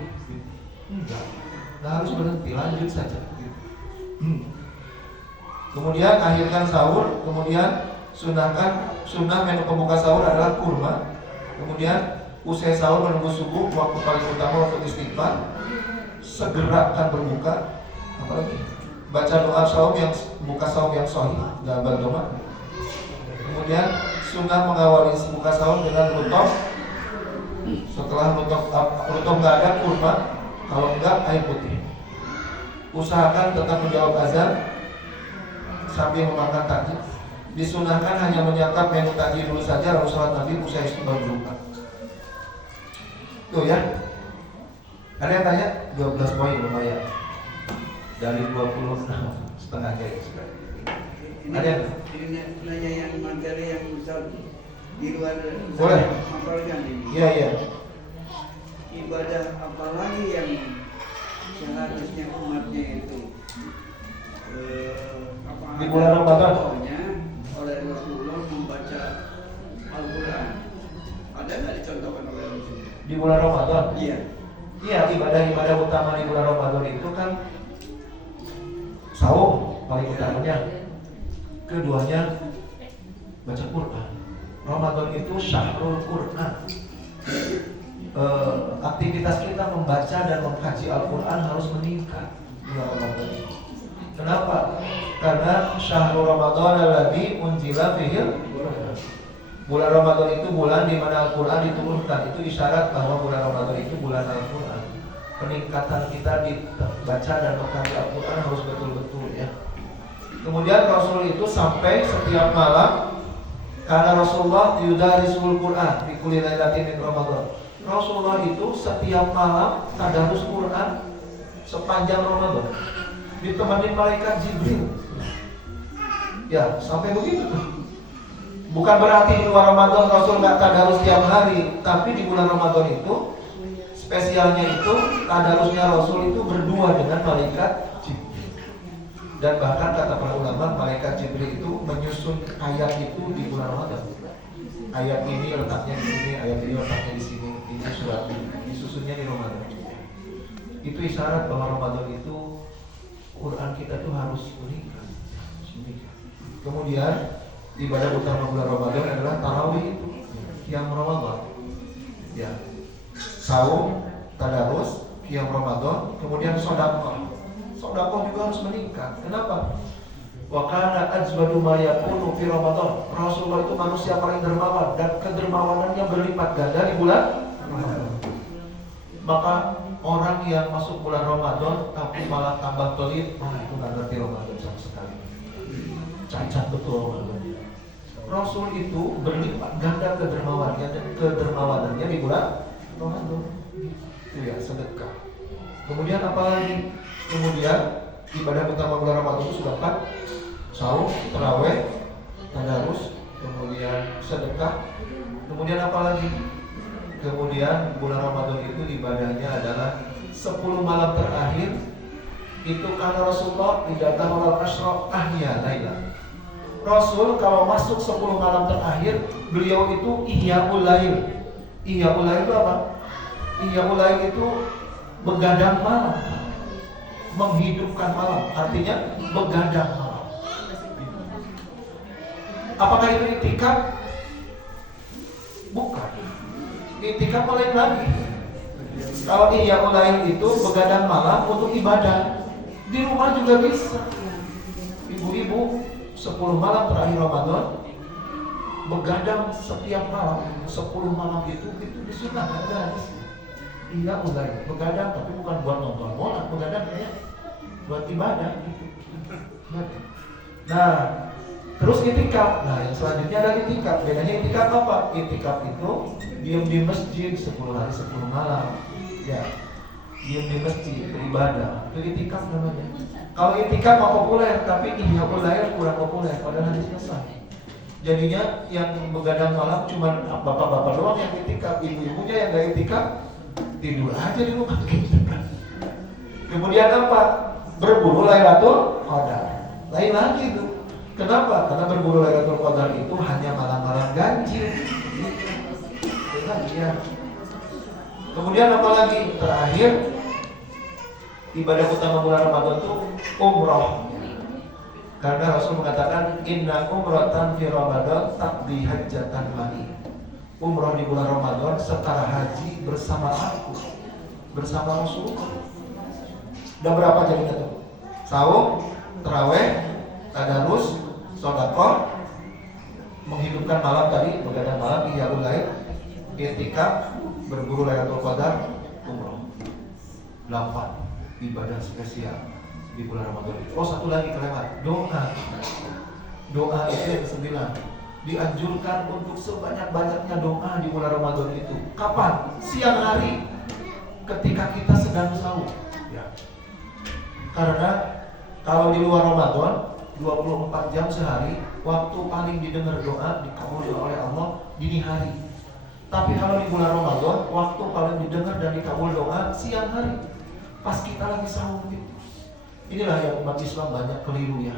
Enggak, nggak harus berhenti, lanjut saja. Kemudian akhirkan sahur, kemudian sunnah menu pembuka sahur adalah kurma. Kemudian usai sahur menunggu subuh, waktu paling utama untuk istighfar. Segerakan berbuka, apalagi baca doa saum yang buka saum yang sahih, nggak berdoa. Kemudian sunnah mengawali buka sahur dengan rutop. Setelah rutop nggak ada, kurma. Kalau enggak, air putih. Usahakan tetap menjawab azan sambil memakan takjil. Disunahkan hanya menyantap menu takjil dulu saja, lalu sholat Nabi usai baru berbuka. Tuh ya. Ada yang tanya? 12 poin lumayan. Dari 20 setengah jadi. Ada yang nanya yang materi yang misal di luar boleh hafalkan ini. Iya. Ibadah apa lagi yang seharusnya umatnya itu di bulan Ramadan oleh Rasulullah membaca Al-Quran. Ada nggak dicontohkan oleh Rasulullah? Di bulan Ramadan? Iya, ibadah utama di bulan Ramadan itu kan saum paling utamanya. Keduanya baca Quran. Ramadan itu syahrul Quran. Aktivitas kita membaca dan mengkaji Al-Quran harus meningkat bulan Ramadan ini. Kenapa? Karena syahrul Ramadan alladzi unzila fihi. Bulan Ramadan itu bulan di mana Al-Quran diturunkan. Itu isyarat bahwa bulan Ramadan itu bulan Al-Quran. Peningkatan kita di baca dan mengkaji Al-Quran harus betul-betul ya. Kemudian Rasul itu sampai setiap malam, karena Rasulullah yudarisul Quran fi kulli lailatin min Ramadan. Rasulullah itu setiap malam tadarus Quran sepanjang Ramadan, ditemani malaikat Jibril. Ya, sampai begitu. Bukan berarti di luar Ramadan Rasul nggak tadarus tiap hari, tapi di bulan Ramadan itu spesialnya itu tadarusnya Rasul itu berdua dengan malaikat Jibril. Dan bahkan kata para ulama, malaikat Jibril itu menyusun ayat itu di bulan Ramadan. Ayat ini letaknya di sini, ayat ini letaknya di sini. Ini surat disusunnya di Ramadan. Itu isyarat bahwa Ramadan itu Quran kita tuh harus meningkat. Kemudian ibadah utama bulan Ramadan adalah tarawih itu, qiyam Ramadan. Ya. Saum, tadarus, qiyam Ramadan, kemudian sedekah. Sedekah juga harus meningkat. Kenapa? Wa kana ajwadu ma yakunu fi Ramadan. Rasulullah itu manusia paling dermawan dan kedermawanannya berlipat ganda di bulan Ramadan. Maka orang yang masuk bulan Ramadan tapi malah tambah pelit, itu nggak ngerti Ramadan sama sekali. Cacat betul Ramadan. Rasul itu berlipat ganda kedermawanannya di bulan Ramadan. Itu ya, sedekah. Kemudian apa lagi? Kemudian ibadah utama bulan Ramadan itu sudah kan saum, tarawih, tadarus, kemudian sedekah, kemudian apa lagi? Kemudian bulan Ramadan itu ibadahnya adalah 10 malam terakhir. Itu karena Rasulullah tidak tahu al-asyraq ahya laila. Rasul kalau masuk 10 malam terakhir, beliau itu ihyaul lail. Ihyaul lail itu apa? Ihyaul lail itu begadang malam, menghidupkan malam, artinya begadang malam. Apakah itu i'tikaf? Bukan. I'tikaf lain lagi. Kalau ihyaul lail itu begadang malam untuk ibadah, di rumah juga bisa. Ibu-ibu 10 malam terakhir Ramadan begadang setiap malam. 10 malam itu disunahkan guys. Ihyaul lail, begadang tapi bukan buat nonton bola, begadang kayak buat ibadah gitu. Nah, terus i'tikaf. Nah, yang selanjutnya ada i'tikaf. Bedanya i'tikaf apa? I'tikaf itu diam di masjid 10 hari 10 malam. Ya. Diam di masjid beribadah. Itu i'tikaf namanya. Kalau i'tikaf populer, tapi ihyaul lail kurang populer, padahal hadis selesai. Jadinya yang begadang malam cuma bapak-bapak doang yang i'tikaf, ibu-ibunya yang enggak i'tikaf tidur aja di rumah gitu. Kemudian apa? Berburu Lailatul Qadar. Lain lagi itu. Kenapa? Karena berburu Lailatul Qadar itu hanya malam-malam ganjil. Ya. Kemudian apa lagi? Terakhir, ibadah utama bulan Ramadan itu umroh. Karena Rasul mengatakan inna umratan fi Ramadan taqdi hajjatan ma'i. Umroh di bulan Ramadan setara haji bersama aku, bersama Rasulullah. Udah berapa jadinya tuh? Saum, tarawih, tadarus, sedekah, menghidupkan malam tadi, begadang malam, ihyaul lail, i'tikaf, berburu Lailatul Qadar, umroh. 8 ibadah spesial di bulan Ramadan. Oh, satu lagi kelewat, doa. Doa itu yang 9. Dianjurkan untuk sebanyak-banyaknya doa di bulan Ramadan itu. Kapan? Siang hari ketika kita sedang sahur. Ya. Karena kalau di luar Ramadan 24 jam sehari, waktu paling didengar doa dikabulkan oleh Allah dini hari. Tapi kalau di bulan Ramadan, waktu paling didengar dan dikabul doa siang hari, pas kita lagi sahur gitu. Inilah yang umat Islam banyak keliru ya.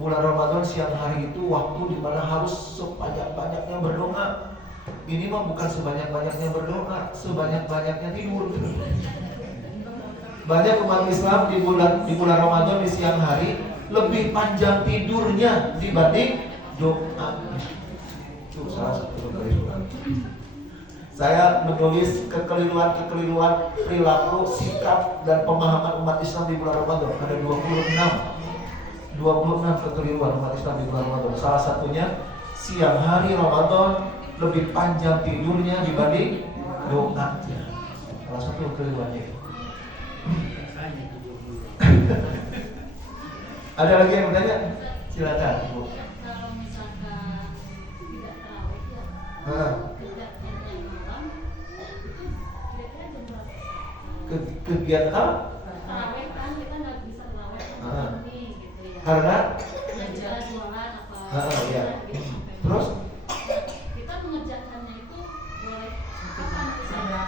Bulan Ramadan siang hari itu waktu dimana harus sebanyak-banyaknya berdoa. Ini mah bukan sebanyak-banyaknya berdoa, sebanyak-banyaknya tidur. Banyak umat Islam di bulan Ramadan di siang hari lebih panjang tidurnya dibanding doa. Itu salah satu Saya menulis kekeliruan perilaku, sikap, dan pemahaman umat Islam di bulan Ramadan. Ada 26 kekeliruan umat Islam di bulan Ramadan. Salah satunya siang hari Ramadan lebih panjang tidurnya dibanding doanya. Salah satu kekeliruannya. Ada lagi yang bertanya? Silakan, Bu. Kalau misalkan tidak tarawih ya, Nah, tidak yang malam, kira-kira jam berapa? kegiatan apa? Tarawih kan kita nggak bisa tarawih Ah. nih gitu ya. Karena Belajar jualan apa? iya. gitu. Terus Kita mengerjakannya itu boleh kapan misalnya?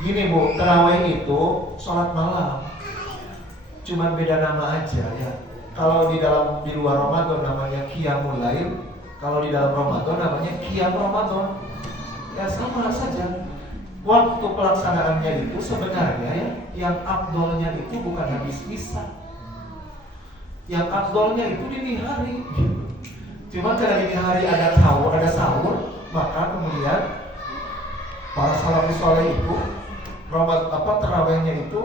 gini Bu, tarawih itu sholat malam. Cuman beda nama aja ya. Kalau di luar Ramadan namanya Qiyamul Lail, kalau di dalam Ramadan namanya Qiyam Ramadan. Ya sama saja. Waktu pelaksanaannya itu sebenarnya ya, yang afdolnya itu bukan habis isya. Yang afdolnya itu dini hari. Cuma karena dini hari ada sahur, maka kemudian para salafus saleh itu tarawihnya itu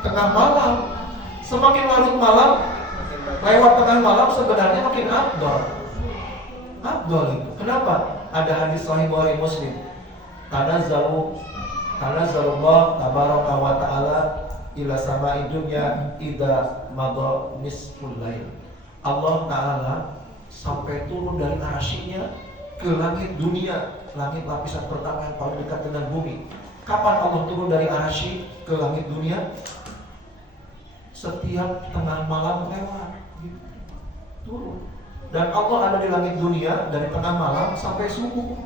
tengah malam. Semakin larut malam, lewat tengah malam sebenarnya makin afdol. Afdol itu. Kenapa? Ada hadis sahih Bukhari Muslim. Tanazzalullah tabaraka wa ta'ala ila sama'i dunya idza madha nisful lail. Allah Ta'ala sampai turun dari arsy-Nya ke langit dunia, langit lapisan pertama yang paling dekat dengan bumi. Kapan Allah turun dari arsy ke langit dunia? Setiap tengah malam lewat gitu. Turun. Dan Allah ada di langit dunia dari tengah malam sampai subuh.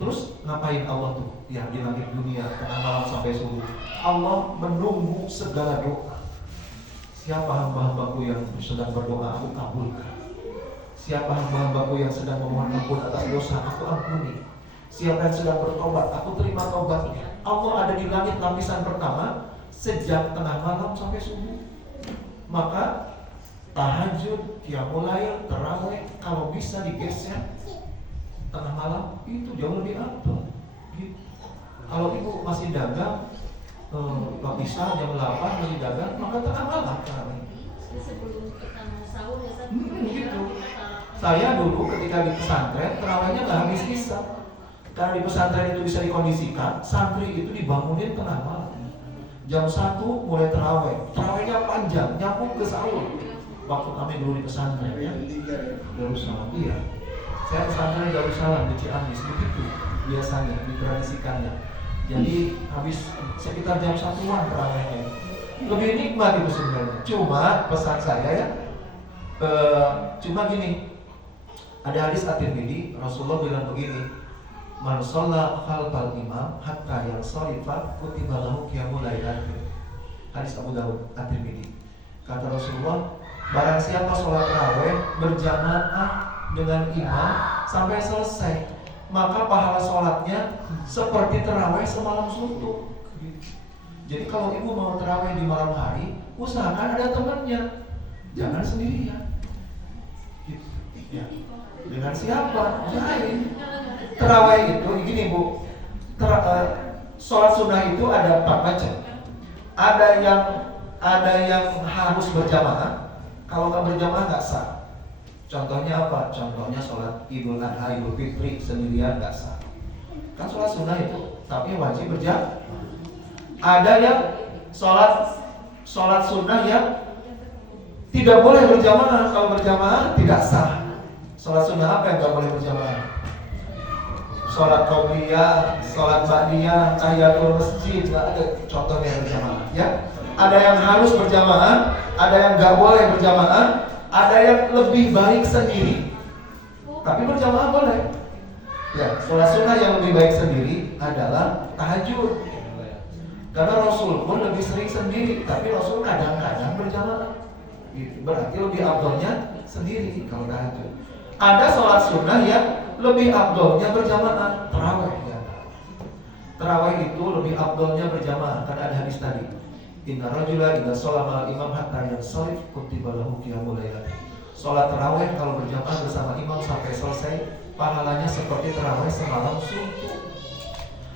Terus ngapain Allah tuh? Ya di langit dunia tengah malam sampai subuh. Allah menunggu segala doa. Siapa hamba-hambaku yang sedang berdoa, aku kabulkan. Siapa hamba-hambaku yang sedang memohon ampun atas dosa, aku ampuni. Siapa yang sedang bertobat, aku terima tobatnya. Allah ada di langit lapisan pertama sejak tengah malam sampai subuh. Maka tahajud, qiyamul lail, tarawih kalau bisa digeser tengah malam itu jauh lebih afdal. Gitu. Kalau ibu masih dagang, nggak bisa jam 8 masih dagang, maka tengah malam tarawih. Sebelum kita mau sahur ya Gitu. Saya dulu ketika di pesantren tarawihnya nggak habis isya. Karena di pesantren itu bisa dikondisikan, santri itu dibangunin tengah malam. Jam 1 mulai tarawihnya panjang, nyambung ke sahur. Waktu kami dulu di pesantren ya, Darussalam, iya. Saya pesantren di Darussalam di Ciamis, begitu biasanya ditradisikannya. Jadi habis sekitar jam 1-an tarawihnya. Lebih nikmat itu sebenarnya. Cuma pesan saya ya, cuma gini. Ada hadis At-Tirmidzi, Rasulullah bilang begini, man shalla khalfal imam hatta yansarifa kutiba lahu qiyamul lail. Hadis Abu Dawud At-Tirmidzi. Kata Rasulullah, barang siapa sholat tarawih berjamaah dengan imam sampai selesai, maka pahala sholatnya seperti tarawih semalam suntuk. Jadi kalau ibu mau tarawih di malam hari, usahakan ada temannya, jangan sendirian. Gitu. Ya. Dengan siapa? Lain. Tarawih itu gini Bu, sholat sunnah itu ada 4 macam. Ada yang harus berjamaah. Kalau nggak berjamaah nggak sah. Contohnya apa? Contohnya sholat Idul Adha, Idul Fitri sendirian nggak sah. Kan sholat sunnah itu, tapi wajib berjamaah. Ada yang sholat sunnah yang tidak boleh berjamaah. Kalau berjamaah tidak sah. Sholat sunnah apa yang nggak boleh berjamaah? Sholat qobliyah, sholat ba'diyah, tahiyatul masjid, nggak ada contohnya yang berjamaah. Ya, ada yang harus berjamaah, ada yang nggak boleh berjamaah, ada yang lebih baik sendiri. Tapi berjamaah boleh. Ya, sholat sunnah yang lebih baik sendiri adalah tahajud. Karena Rasul pun lebih sering sendiri, tapi Rasul kadang-kadang berjamaah. Berarti lebih afdolnya sendiri kalau tahajud. Ada sholat sunnah yang lebih afdolnya berjamaah, tarawih ya. Tarawih itu lebih afdolnya berjamaah karena ada hadis tadi. Inna rajula idza shalla ma'al imam hatta yansharif kutiba lahu qiyamul lail. Sholat taraweh kalau berjamaah bersama imam sampai selesai, pahalanya seperti taraweh semalam suntuk.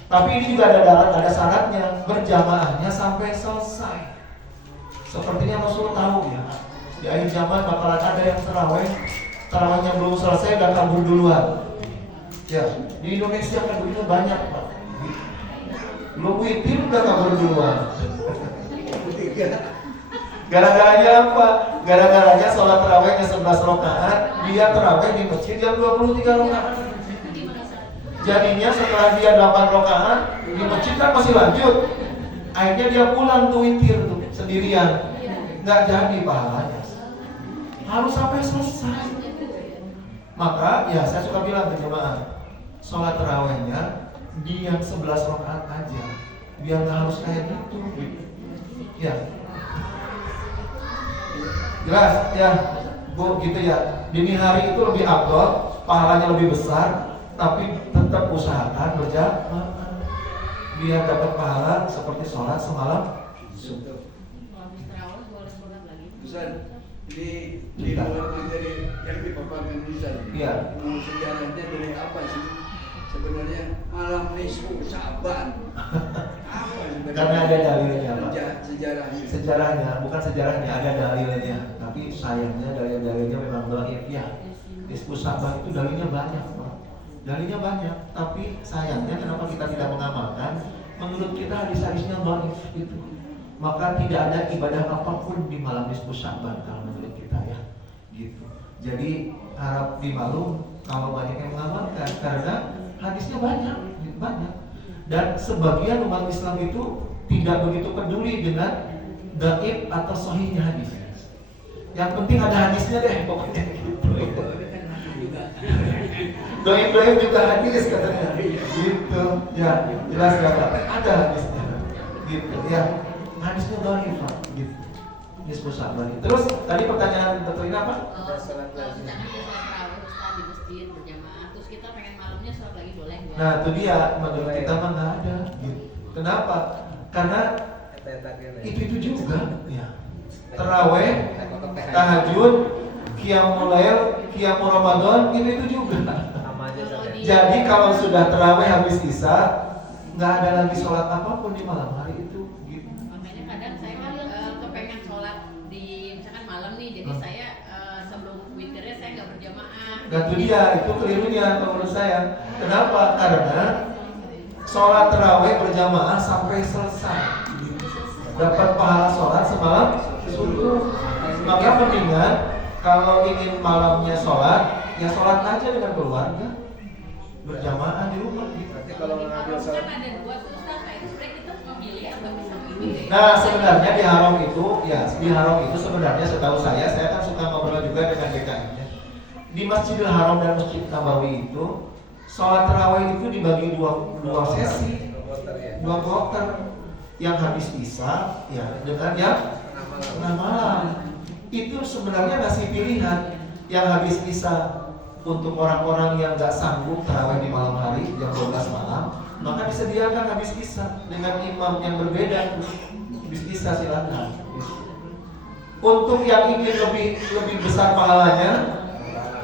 Tapi ini juga ada syaratnya, berjamaahnya sampai selesai. Sepertinya Rasul tahu ya, di akhir zaman bakalan ada yang tarawehnya belum selesai udah kabur duluan. Ya, di Indonesia kan begitu banyak Pak. Belum witir udah kabur duluan. Gara-garanya apa? Gara-garanya sholat tarawehnya 11 rakaat, dia taraweh di masjid yang 23 rakaat. Jadinya setelah dia 8 rakaat di masjid kan masih lanjut. Akhirnya dia pulang tuh witir tuh sendirian. Nggak jadi pahalanya. Harus sampai selesai. Maka ya saya suka bilang ke jemaah, sholat tarawehnya di yang 11 rakaat aja, biar nggak harus kayak gitu. Ya. Jelas ya, Bu, gitu ya. Dini hari itu lebih afdol, pahalanya lebih besar, tapi tetap usahakan berjamaah biar dapat pahala seperti sholat semalam suntuk. Kalau habis tarawih boleh sholat lagi. Ustaz, di luar dari yang dipaparkan Ustaz. Iya. Sejarahnya dari apa sih? Sebenarnya malam nisfu Sa'ban. Apa sebenarnya? Karena ada dalilnya, Pak. Sejarahnya. Sejarahnya, bukan sejarahnya, ada dalilnya. Tapi sayangnya dalilnya memang dhaif ya. Nisfu Sa'ban itu dalilnya banyak, Pak. Dalilnya banyak, tapi sayangnya kenapa kita tidak mengamalkan? Menurut kita hadis-hadisnya dhaif gitu. Maka tidak ada ibadah apapun di malam nisfu Sa'ban kalau menurut kita ya. Gitu. Jadi harap dimaklum kalau banyak yang mengamalkan karena hadisnya banyak. Dan sebagian umat Islam itu tidak begitu peduli dengan dhaif atau sahihnya hadis. Yang penting ada hadisnya deh pokoknya gitu. Dhaif juga hadis katanya. Gitu. Ya, jelas enggak Pak? Ada hadisnya. Gitu ya. Hadisnya dhaif Pak. Gitu. Nisfu Sa'ban. Terus tadi pertanyaan Dr. Ina apa? Misalkan kita sholat tarawih Ustaz di masjid berjamaah, terus kita pengen malamnya sholat lagi boleh nggak? Nah itu dia, menurut kita mah nggak ada gitu. Kenapa? Karena itu juga ya. Taraweh, tahajud, qiyamul lail, qiyamul Ramadan itu juga. Jadi kalau sudah taraweh habis isya, nggak ada lagi sholat apapun di malam hari itu gitu. Makanya kadang saya kepengen sholat di misalkan malam nih, jadi saya sebelum witirnya saya nggak berjamaah. Nah itu dia, itu kelirunya menurut saya. Kenapa? Karena sholat taraweh berjamaah sampai selesai, dapat pahala sholat semalam suntuk. Maka mendingan kalau ingin malamnya sholat, ya sholat aja dengan keluarga, berjamaah di rumah. Berarti kalau mengambil Kan sholat ada dua tuh Ustaz, nah itu sebenarnya kita memilih atau bisa memilih. Nah sebenarnya di haram itu, ya di haram itu sebenarnya setahu saya kan suka ngobrol juga dengan DKM-nya. Di Masjidil Haram dan Masjid Nabawi itu sholat tarawih itu dibagi dua sesi, dua kloter. Yang habis isya ya dengan yang tengah malam. Itu sebenarnya ngasih pilihan. Yang habis isya untuk orang-orang yang nggak sanggup tarawih di malam hari jam 12 malam, maka disediakan habis isya dengan imam yang berbeda. Habis isya silakan. Untuk yang ingin lebih besar pahalanya,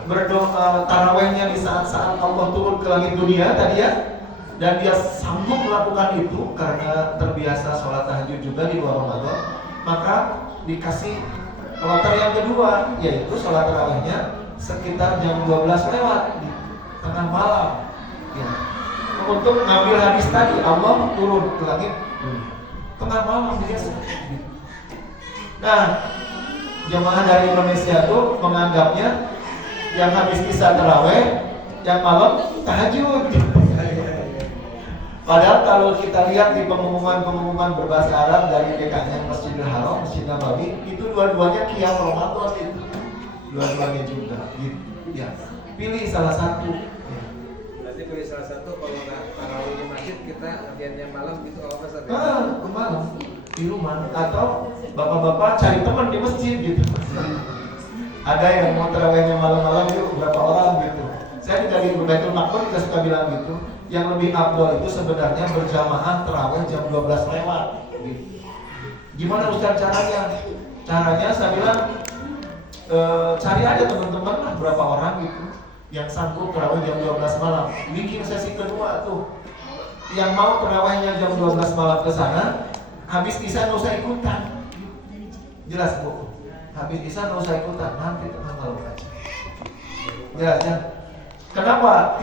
berdoa tarawehnya di saat-saat Allah turun ke langit dunia tadi ya, dan dia sanggup melakukan itu karena terbiasa sholat tahajud juga di luar Ramadan, maka dikasih kloter yang kedua, yaitu sholat tarawehnya sekitar jam 12 lewat di tengah malam ya. Untuk ngambil hadis tadi, Allah turun ke langit dunia tengah malam biasa. Nah jemaah dari Indonesia tuh menganggapnya yang habis isya taraweh, yang malam tahajud. Padahal kalau kita lihat di pengumuman berbahasa Arab dari DKM Masjidil Haram, Masjid Nabawi, itu dua-duanya qiyam Ramadan itu. Dua-duanya juga gitu. Ya. Pilih salah satu. Ya. berarti pilih salah satu. Kalau nggak tarawih di masjid, kita latihannya malam gitu apa saja? Ke malam di rumah atau bapak-bapak cari teman di masjid gitu. Ada yang mau tarawihnya malam-malam yuk berapa orang gitu. Saya dari Baitul Maqdis juga suka bilang gitu. Yang lebih afdol itu sebenarnya berjamaah tarawih jam 12 lewat gitu. Gimana Ustaz caranya? Caranya saya bilang cari aja teman-teman lah berapa orang gitu yang sanggup terawih jam 12 malam. Bikin sesi kedua tuh. Yang mau terawihnya jam 12 malam ke sana, habis isya nggak usah ikutan. Jelas Bu? Habis isya nggak usah ikutan, nanti tengah malam aja. Jelas ya? Kenapa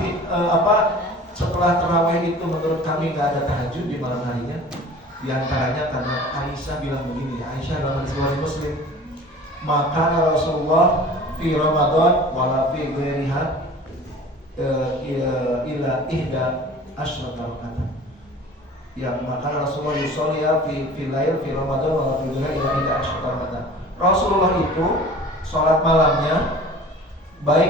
setelah terawih itu menurut kami nggak ada tahajud di malam harinya? Di antaranya karena Aisyah bilang begini, Aisyah dalam riwayat Muslim, maka Rasulullah fi Ramadan wala fi ghairiha ila ihda asyrata rakaat. Yang maka Rasulullah yusolli fi lail fi Ramadan wala fi ghairiha ila ihda asyrata rakaat. Rasulullah itu sholat malamnya baik